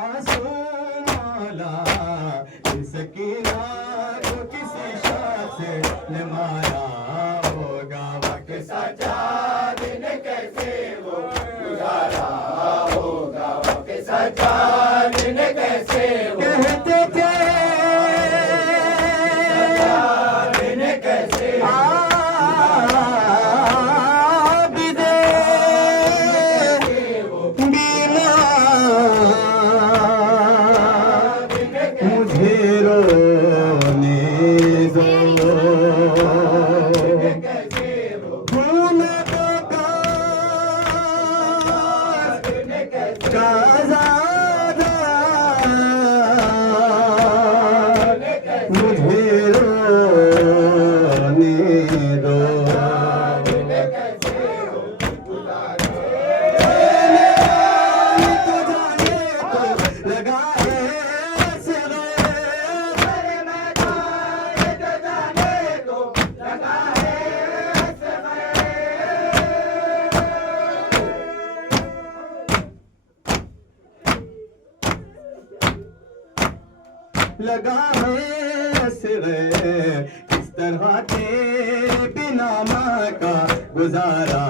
आंसू मौला सकीना को किसी शख्स ने मारा होगा वक्त सज्जाद ने कैसे वो गुजारा होगा वक्त सज्जाद ने कैसे वो कहते थे सज्जाद ने कैसे लगा है सिरे किस तरह तेरे बिना माँ का गुजारा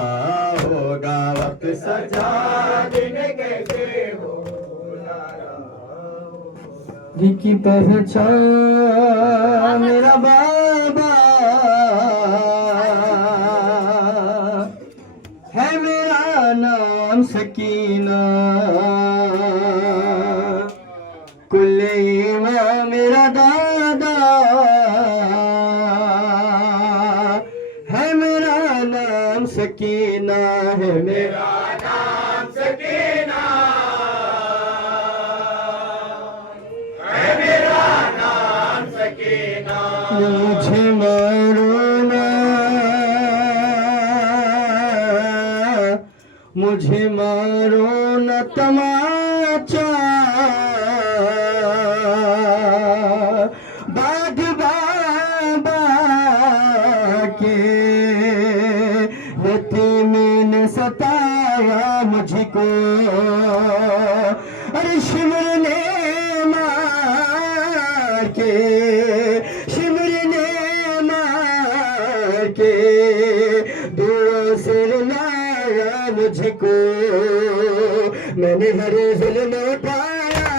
होगा वक्त सज्जाद ने कैसे हो गुजारा की पहचान मेरा बाबा है मेरा नाम सकीना कुल्ले मेरा दादा है मेरा नाम सकीना है मेरा नाम सकीना है मेरा नाम सकीना मुझे मारो न तमाचा बाग बाबा के यतीमी ने सताया मुझको अरे शिमर ने मार के शिमर ने मार के दूर से लाया मुझको मैंने हर जुल्म उठाया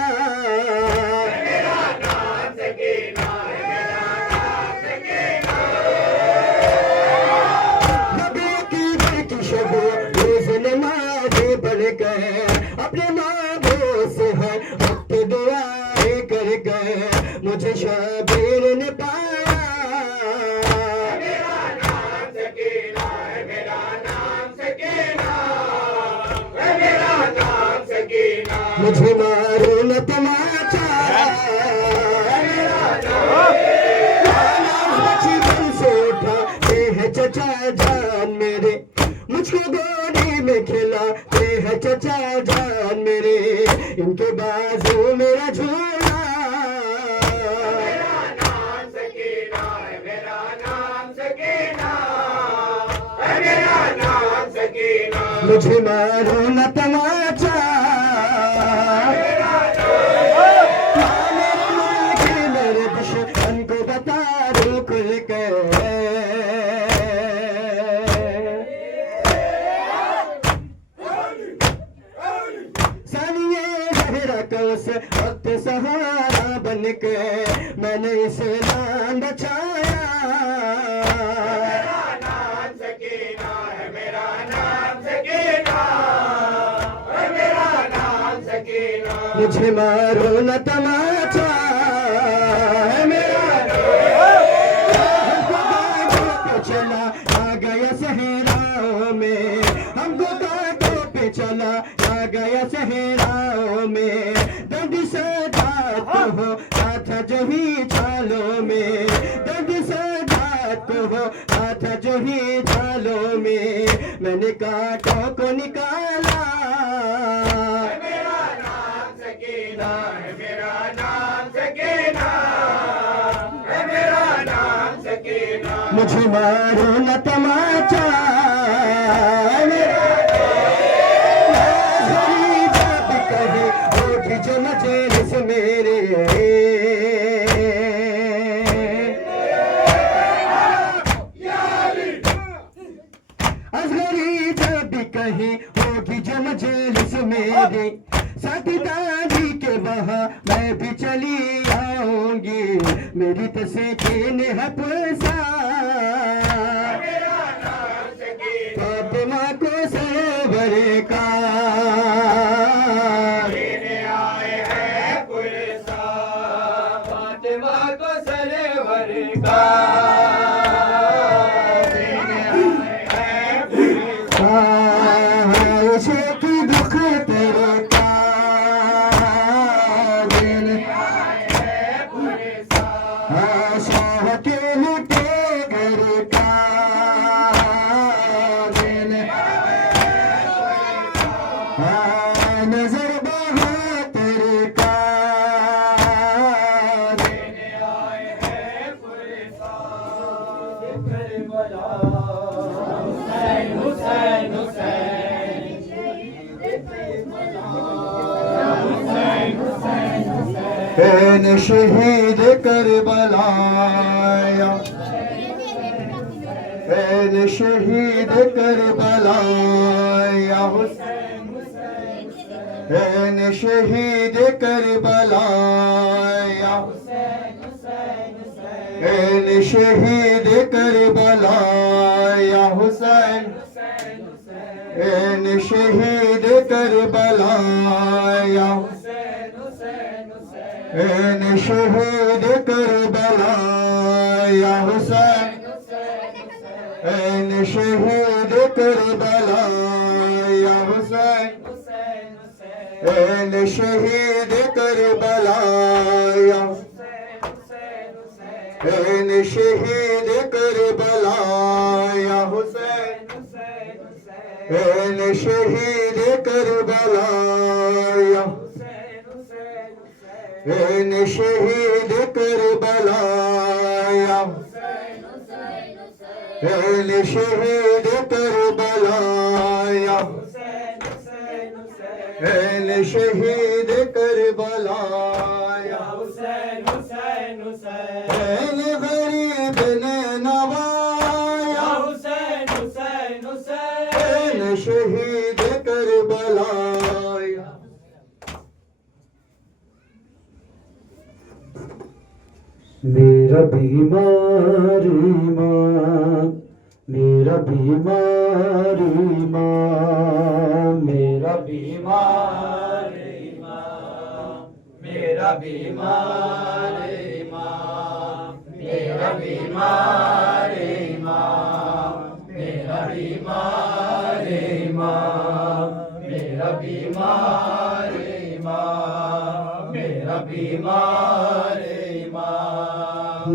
अपने माँ से है वक्त दुआएं कर गए मुझे शबीर ने पाया मेरा नाम सकीना है मेरा नाम सकीना है मेरा नाम सकीना मुझे मारो न तमाचा मेरा नाम बचपन से उठाते हैं चचा जान मेरे मुझको गोदी में खिलाते हैं चचा जान मेरे इनके बाजू मेरा झूला मेरा नाम सकीना है मेरा नाम सकीना है मेरा नाम सकीना मुझे मारो न तमाचा मेरे दुश्मन को बता दो खुल के से वक्त सहारा बन के मैंने इसे नाम बचाया मुझे मारो न तमाचा है मेरा पे चला आ गया सहराओं में, हमको कांटों पे चला आ गया सहराओं में, दर्द सदा तो हो था जो ही छालों में, दर्द सदा तो हो था जो ही छालों में, मैंने कांटों को निकाला। मेरा नाम सकीना है, मेरा नाम सकीना है, मेरा नाम सकीना। मुझे मारो न तमाचा जब कहे होगी जो मजलिस मेरे, असगरी जब कहे होगी जो मजलिस मेरे, साथ दादी के वहाँ मैं भी चली आऊंगी, मेरी तस्वीर है पुलसा फातिमा को सरोवर का लेने आए हैं पुलिसा, फातिमा को सरोवर का लेने आए हैं पुलिसा। उसे की दुख तेरे का देने आए हैं पुलिसा, शाह के लुटे घर का देने नजर बहादुर का लेने आए हैं पुलिसा। करबला हुसैन हुसैन हुसैन हुसैन हुसैन हुसैन शहीद करबला शहीद करबला हुसैन शहीद करबला शहीद करबला हुसैन शहीद करबला शहीद करबला हुसैन शहीद करबला हुसैन शहीद करबला शहीद करबला हुसैन शहीद करबला शहीद करबला शहीद करबला शहीद करबला हुसैन हुसैन हुसैन गरीब ने नवाया हुसैन हुसैन हुसैन शहीद करबला मेरा बीमारी माँ, मेरा बीमारी माँ, मेरा बीमारी माँ, मेरा बीमारी माँ, मेरा बीमारी माँ, मेरा बीमारी माँ, मेरा बीमारी माँ, मेरा बीमारी माँ।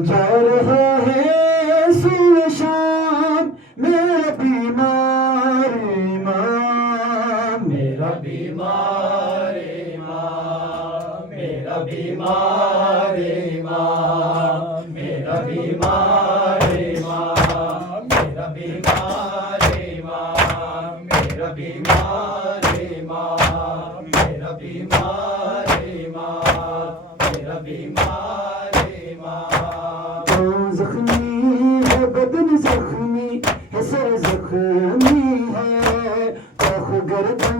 जा रहा है सुबह शाम मेरा बीमारी माँ, मेरा बीमारी माँ, मेरा बीमारी माँ, मेरा बीमारी माँ, मेरा बीमारी माँ, मेरा बीमारी माँ, मेरा बीमारी माँ, मेरा बीमारी माँ। जख्मी है बदन जख्मी है सर जख्मी है, आँख गर्दन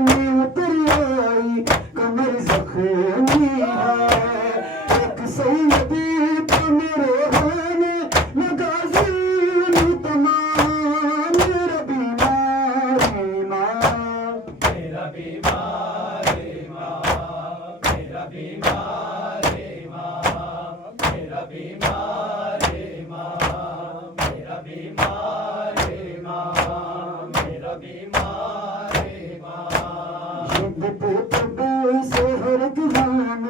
में उतर आई कमर जख्मी है, एक सैयदी तो मेरे खाने में गाजी तमाम मेरा बीमारी माँ, मेरा बीमारी माँ, शिद्दत तब से हर जहान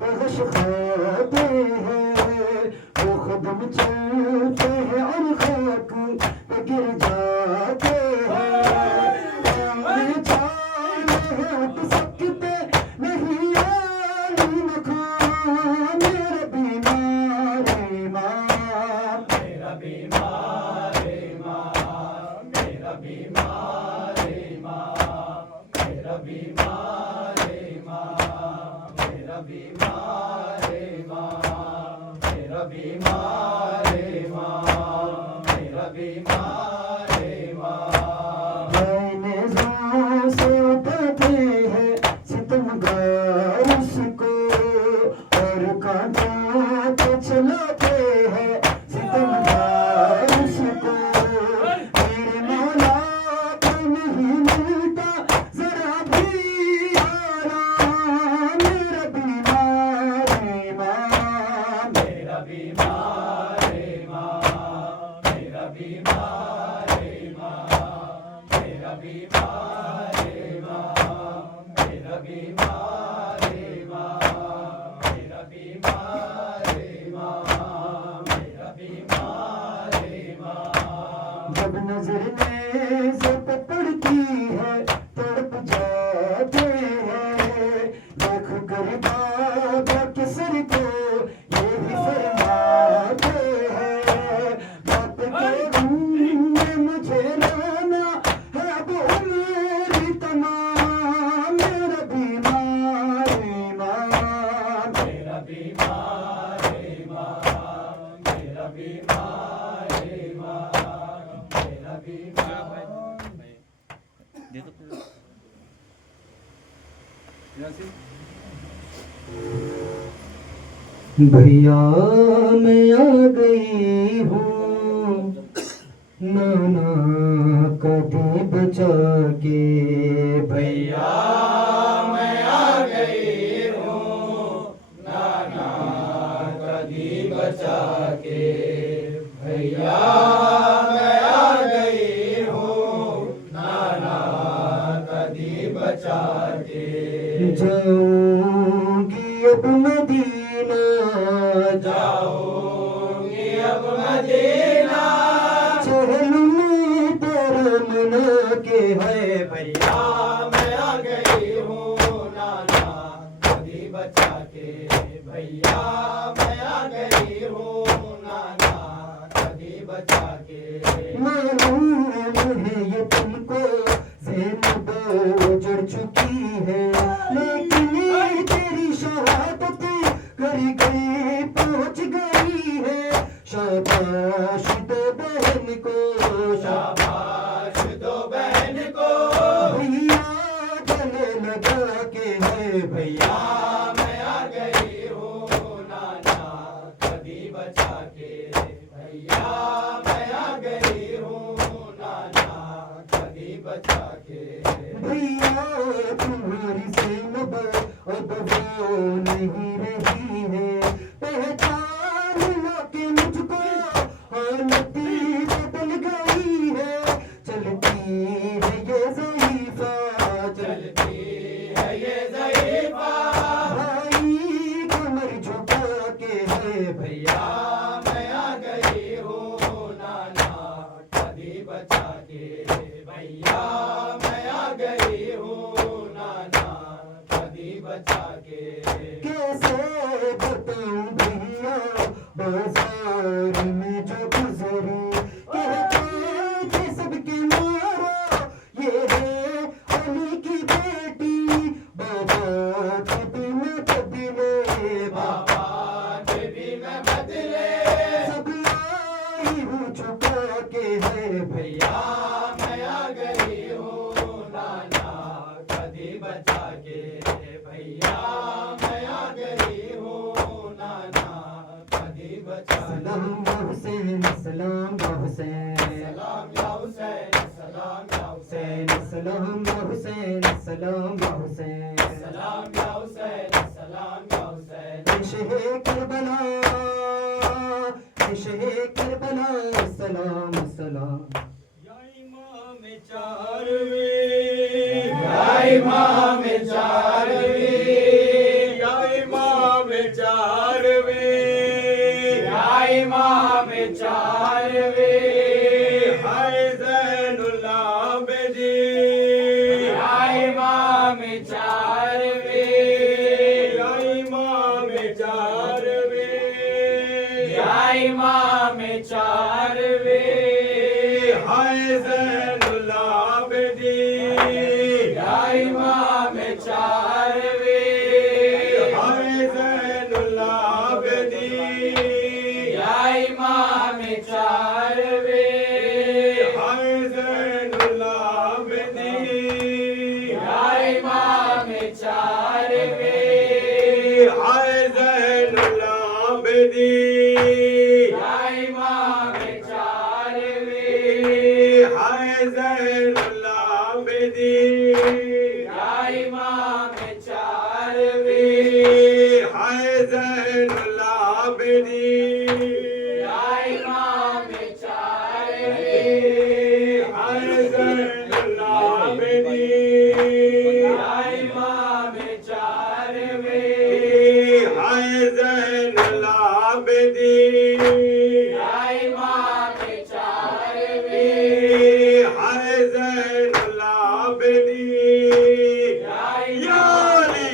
बख्श खाते हैं, वो कदम चलते हैं और खाक पे गिर जाते हैं। आने जाने हट सकते नहीं आली मकान, मेरा बीमार ईमान, मेरा बीमार ईमान, मेरा बीमार ईमान, मेरा बीमार ईमान, मेरा बीमार ईमान, मेरा बीमार ईमान, मेरा बीमार ईमान। मैंने ज़ों से उठाते हैं सितमगार उसको, और कांटों पे चलाते हैं सितमगार उसको। मेरे मौला को नहीं मिलता जरा भी आराम, मेरा बीमार ईमान, मेरा बीमार ईमान, मेरा बीमार ईमान, मेरा बीमार ईमान, मेरा बीमार ईमान, मेरा बीमार ईमान, मेरा बीमार ईमान। जब नजर नेज़ पे पड़ती है तड़प जाते हैं, देख कर बाबा के सर को यही फरमाते हैं। बाप के गम में मुझे रोना है अब उम्र तमाम, मेरा बीमार ईमान, मेरा बीमार ईमान, मेरा बीमार ईमान, मेरा बीमार। भैया मैं आ गई हूँ नाना कभी बचा के, भैया मैं आ गई हूँ नाना कदी बचा के, भैया मैं आ गई हूँ नाना कदी बचा के। जाऊंगी अब मदीना, जाऊंगी अब मदीना, चहलुम तेरा मना के है, भैया मैं आ गई हूँ नाना कदी बचा के, भैया मैं आ गई हूँ नाना कदी बचा के। मालूम है ये तुमको ज़ैनब उजड़ चुकी है, लेकिन ये तेरी शहादत कर गई पहुँच गई है। शाबाश दो बहन को, शाबाश दो बहन को, भैया गले लगा के है, भैया मैं आ गई हूँ नाना कदी बचा के, भैया मैं आ गई हूँ नाना कदी बचा के। भैया तुम्हारी ज़ैनब अब वो नहीं रही है, पहचान लो के मुझको हालती बदल गई है। चलती है ये ज़ईफ़ा, चलती है ये ज़ईफ़ा, भाई कमर झुका के है, भैया मैं आ गई हूँ नाना कदी बचा के, भैया मैं आ गई हूँ नाना कदी बचा के। कैसे बताऊं भैया बाजार में जो गुजरी, कहते थे सबके मारो ये है अली की बेटी, बाबा के भी मैं बदले, बाबा के भी मैं बदले, सब आई हूँ झुका के है, भैया मैं आ गई हूँ नाना कदी बचा के, भैया मैं आ गई हूँ नाना कदी बचा के। सलाम या हुसैन, सलाम या हुसैन, सलाम या हुसैन, सलाम या हुसैन, सलाम या हुसैन, सलाम या हुसैन, सलाम या हुसैन, सलाम या हुसैन। शहे करबला, शहे करबला, सलाम सलाम। या इमाम चारवें, या इमाम चारवी, या इमाम चारवी, या इमाम चारवी, हाय ज़ैनुल आबिदीन, या इमाम चारवी, या इमाम चारवी, या इमाम चारवी, हाय ज़ैनुल आबिदीन, या इमाम चारवी, हाय ज़ैनुल आबिदीन, या इमाम चारवी, हाय ज़ैनुल आबिदीन, या इमाम चारवी, हाय ज़ैनुल आबिदीन, या इमाम चारवी, हाय ज़ैनुल आबिदीन, या इमाम चारवी, हाय ज़ैनुल आबिदीन, या इमाम चारवी, हाय ज़ैनुल आबिदीन, या इमाम चारवी, हाय ज़ैनुल आबिदीन, या इमाम चारवी, हाय ज़ैनुल आबिदीन, या अली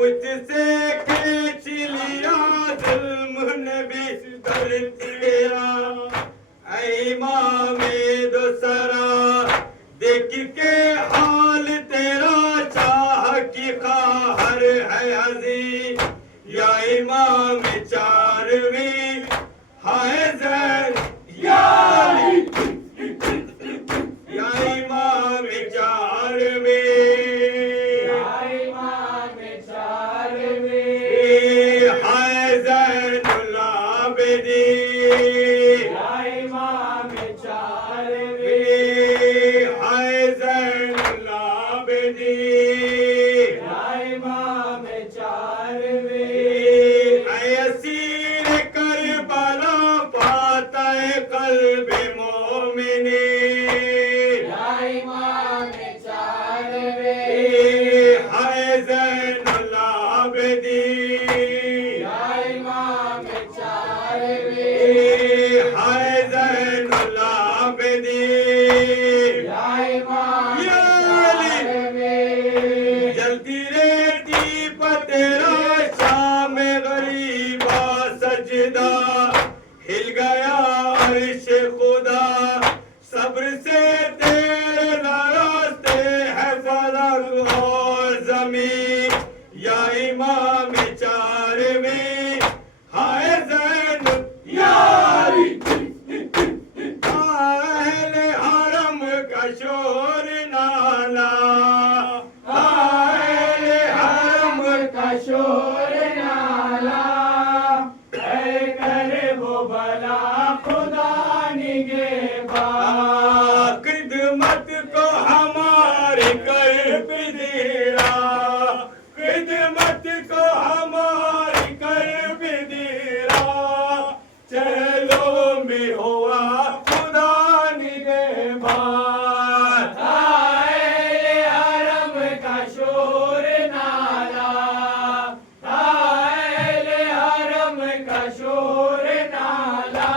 मुझसे खींच लिया जुल्म ने बिस्तर तेरा, ऐ इमाम दोसरा देख के हाल तेरा, चाह की खाहर है अज़ीम, या इमाम चारवी, हाय ज़ैन, या अली, या इमाम चारवी, या इमाम चारवी, हाय ज़ैनुल आबिदीन, या इमाम चारवी, हाय ज़ैनुल आबिदीन, या इमाम चारवी, ऐ असीर करबला फातह क़ल्ब मोमिनीन, या इमाम चारवी, हाय ज़ैनुल आबिदीन, या इमाम चारवी, हाय ज़ैनुल आबिदीन, या इमाम चारवी, जल्दी रे दीप तेरा शाम गरीबा सजदा, हिल गया अर्श खुदा, सब्र से तेरे रास्ते है फलक और ज़मीन, या इमाम चारवी, हाय ज़ैन, या अली, अहले हरम का शोर नाला, अहले हरम का शोर नाला, ऐ करे वो भला खुदा निगहबान, खिदमत को हमारी कर बिदीरा, खिदमत को हमारी कर बिदीरा, चलो में हुआ खुदा निगहबान, अहले हरम का शोर नाला, अहले हरम का शोर नाला,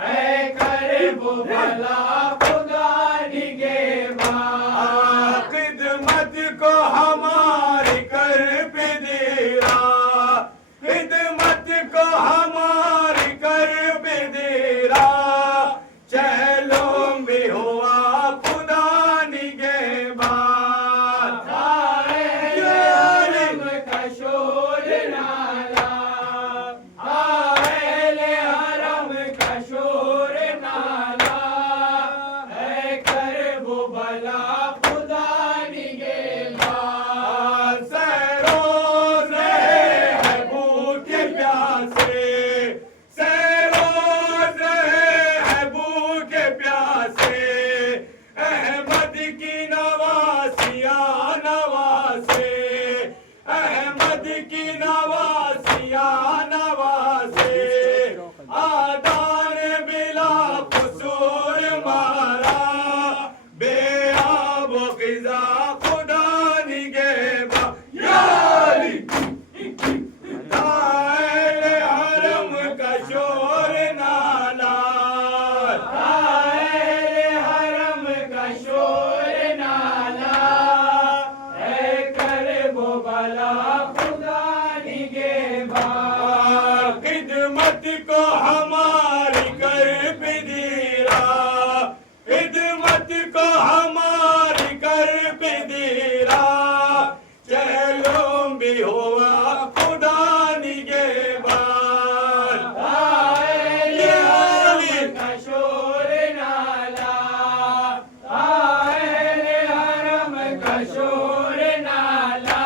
ऐ करे वो भला खुदा निगहबान, खिदमत को हमारी कर बिदीरा, खिदमत को हमारी कर बिदीरा, चलो में हुआ खुदा निगहबान, अहले हरम का शोर नाला, अहले हरम का शोर नाला, ऐ कर वो भला खुदा निगहबान, सरोज़ है भूखे प्यासे, सरोज़ है भूखे प्यासे, अहमद की नवासिया नवासे, अहमद की नवासिया नवासे, आदान बिला कसूर मारा, बेआ वो खिजा खुदा निगेबा यारी ताए हरम का शोर नाला ताए हरम का शोर नाला है करे वो भला खुदा निगेबा खिदमत को हमारी कर पिदीरा खिदमत को हमारी कर पिदीरा चलो भी हुआ खुदा निगेबान ये हरम का शोर नाला हरम का शोर नाला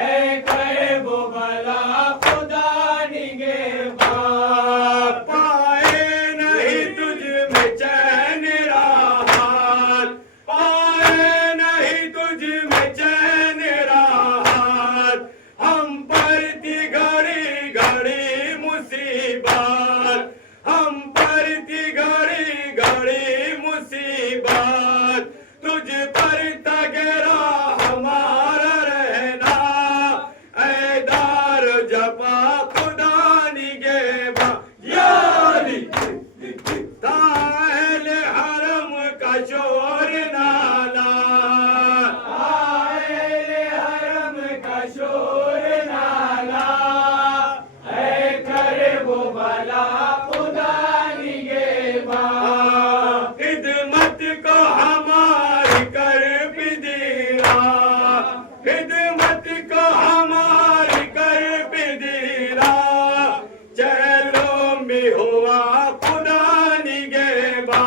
ऐ करे वो भला खुदा निगेबान पाए नहीं तुझ में चैन राहत पाए नहीं तुझ में चैन राहत हम पर थी घड़ी घड़ी मुसीबत हम पर थी घड़ी घड़ी मुसीबत तुझ पर तगेरा हमारा रहना ऐ दार जपा खुदा निगेबा यारी ताल हरम का शोर नाला ताल हरम का शोर नाला है करे वो भला खुदा निगेबा खिदमत को हमारी कर पिदीरा खिदमत को हमारी कर पिदीरा चलो भी हुआ खुदा निगेबा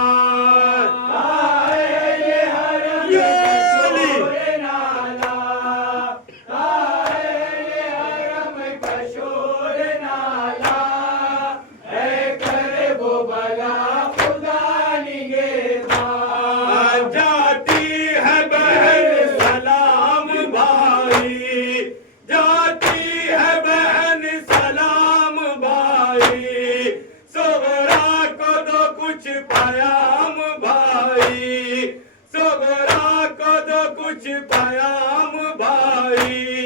जाती है बहन सलाम भाई जाती है बहन सलाम भाई सोगरा को दो कुछ पयाम भाई सोगरा को दो कुछ पयाम भाई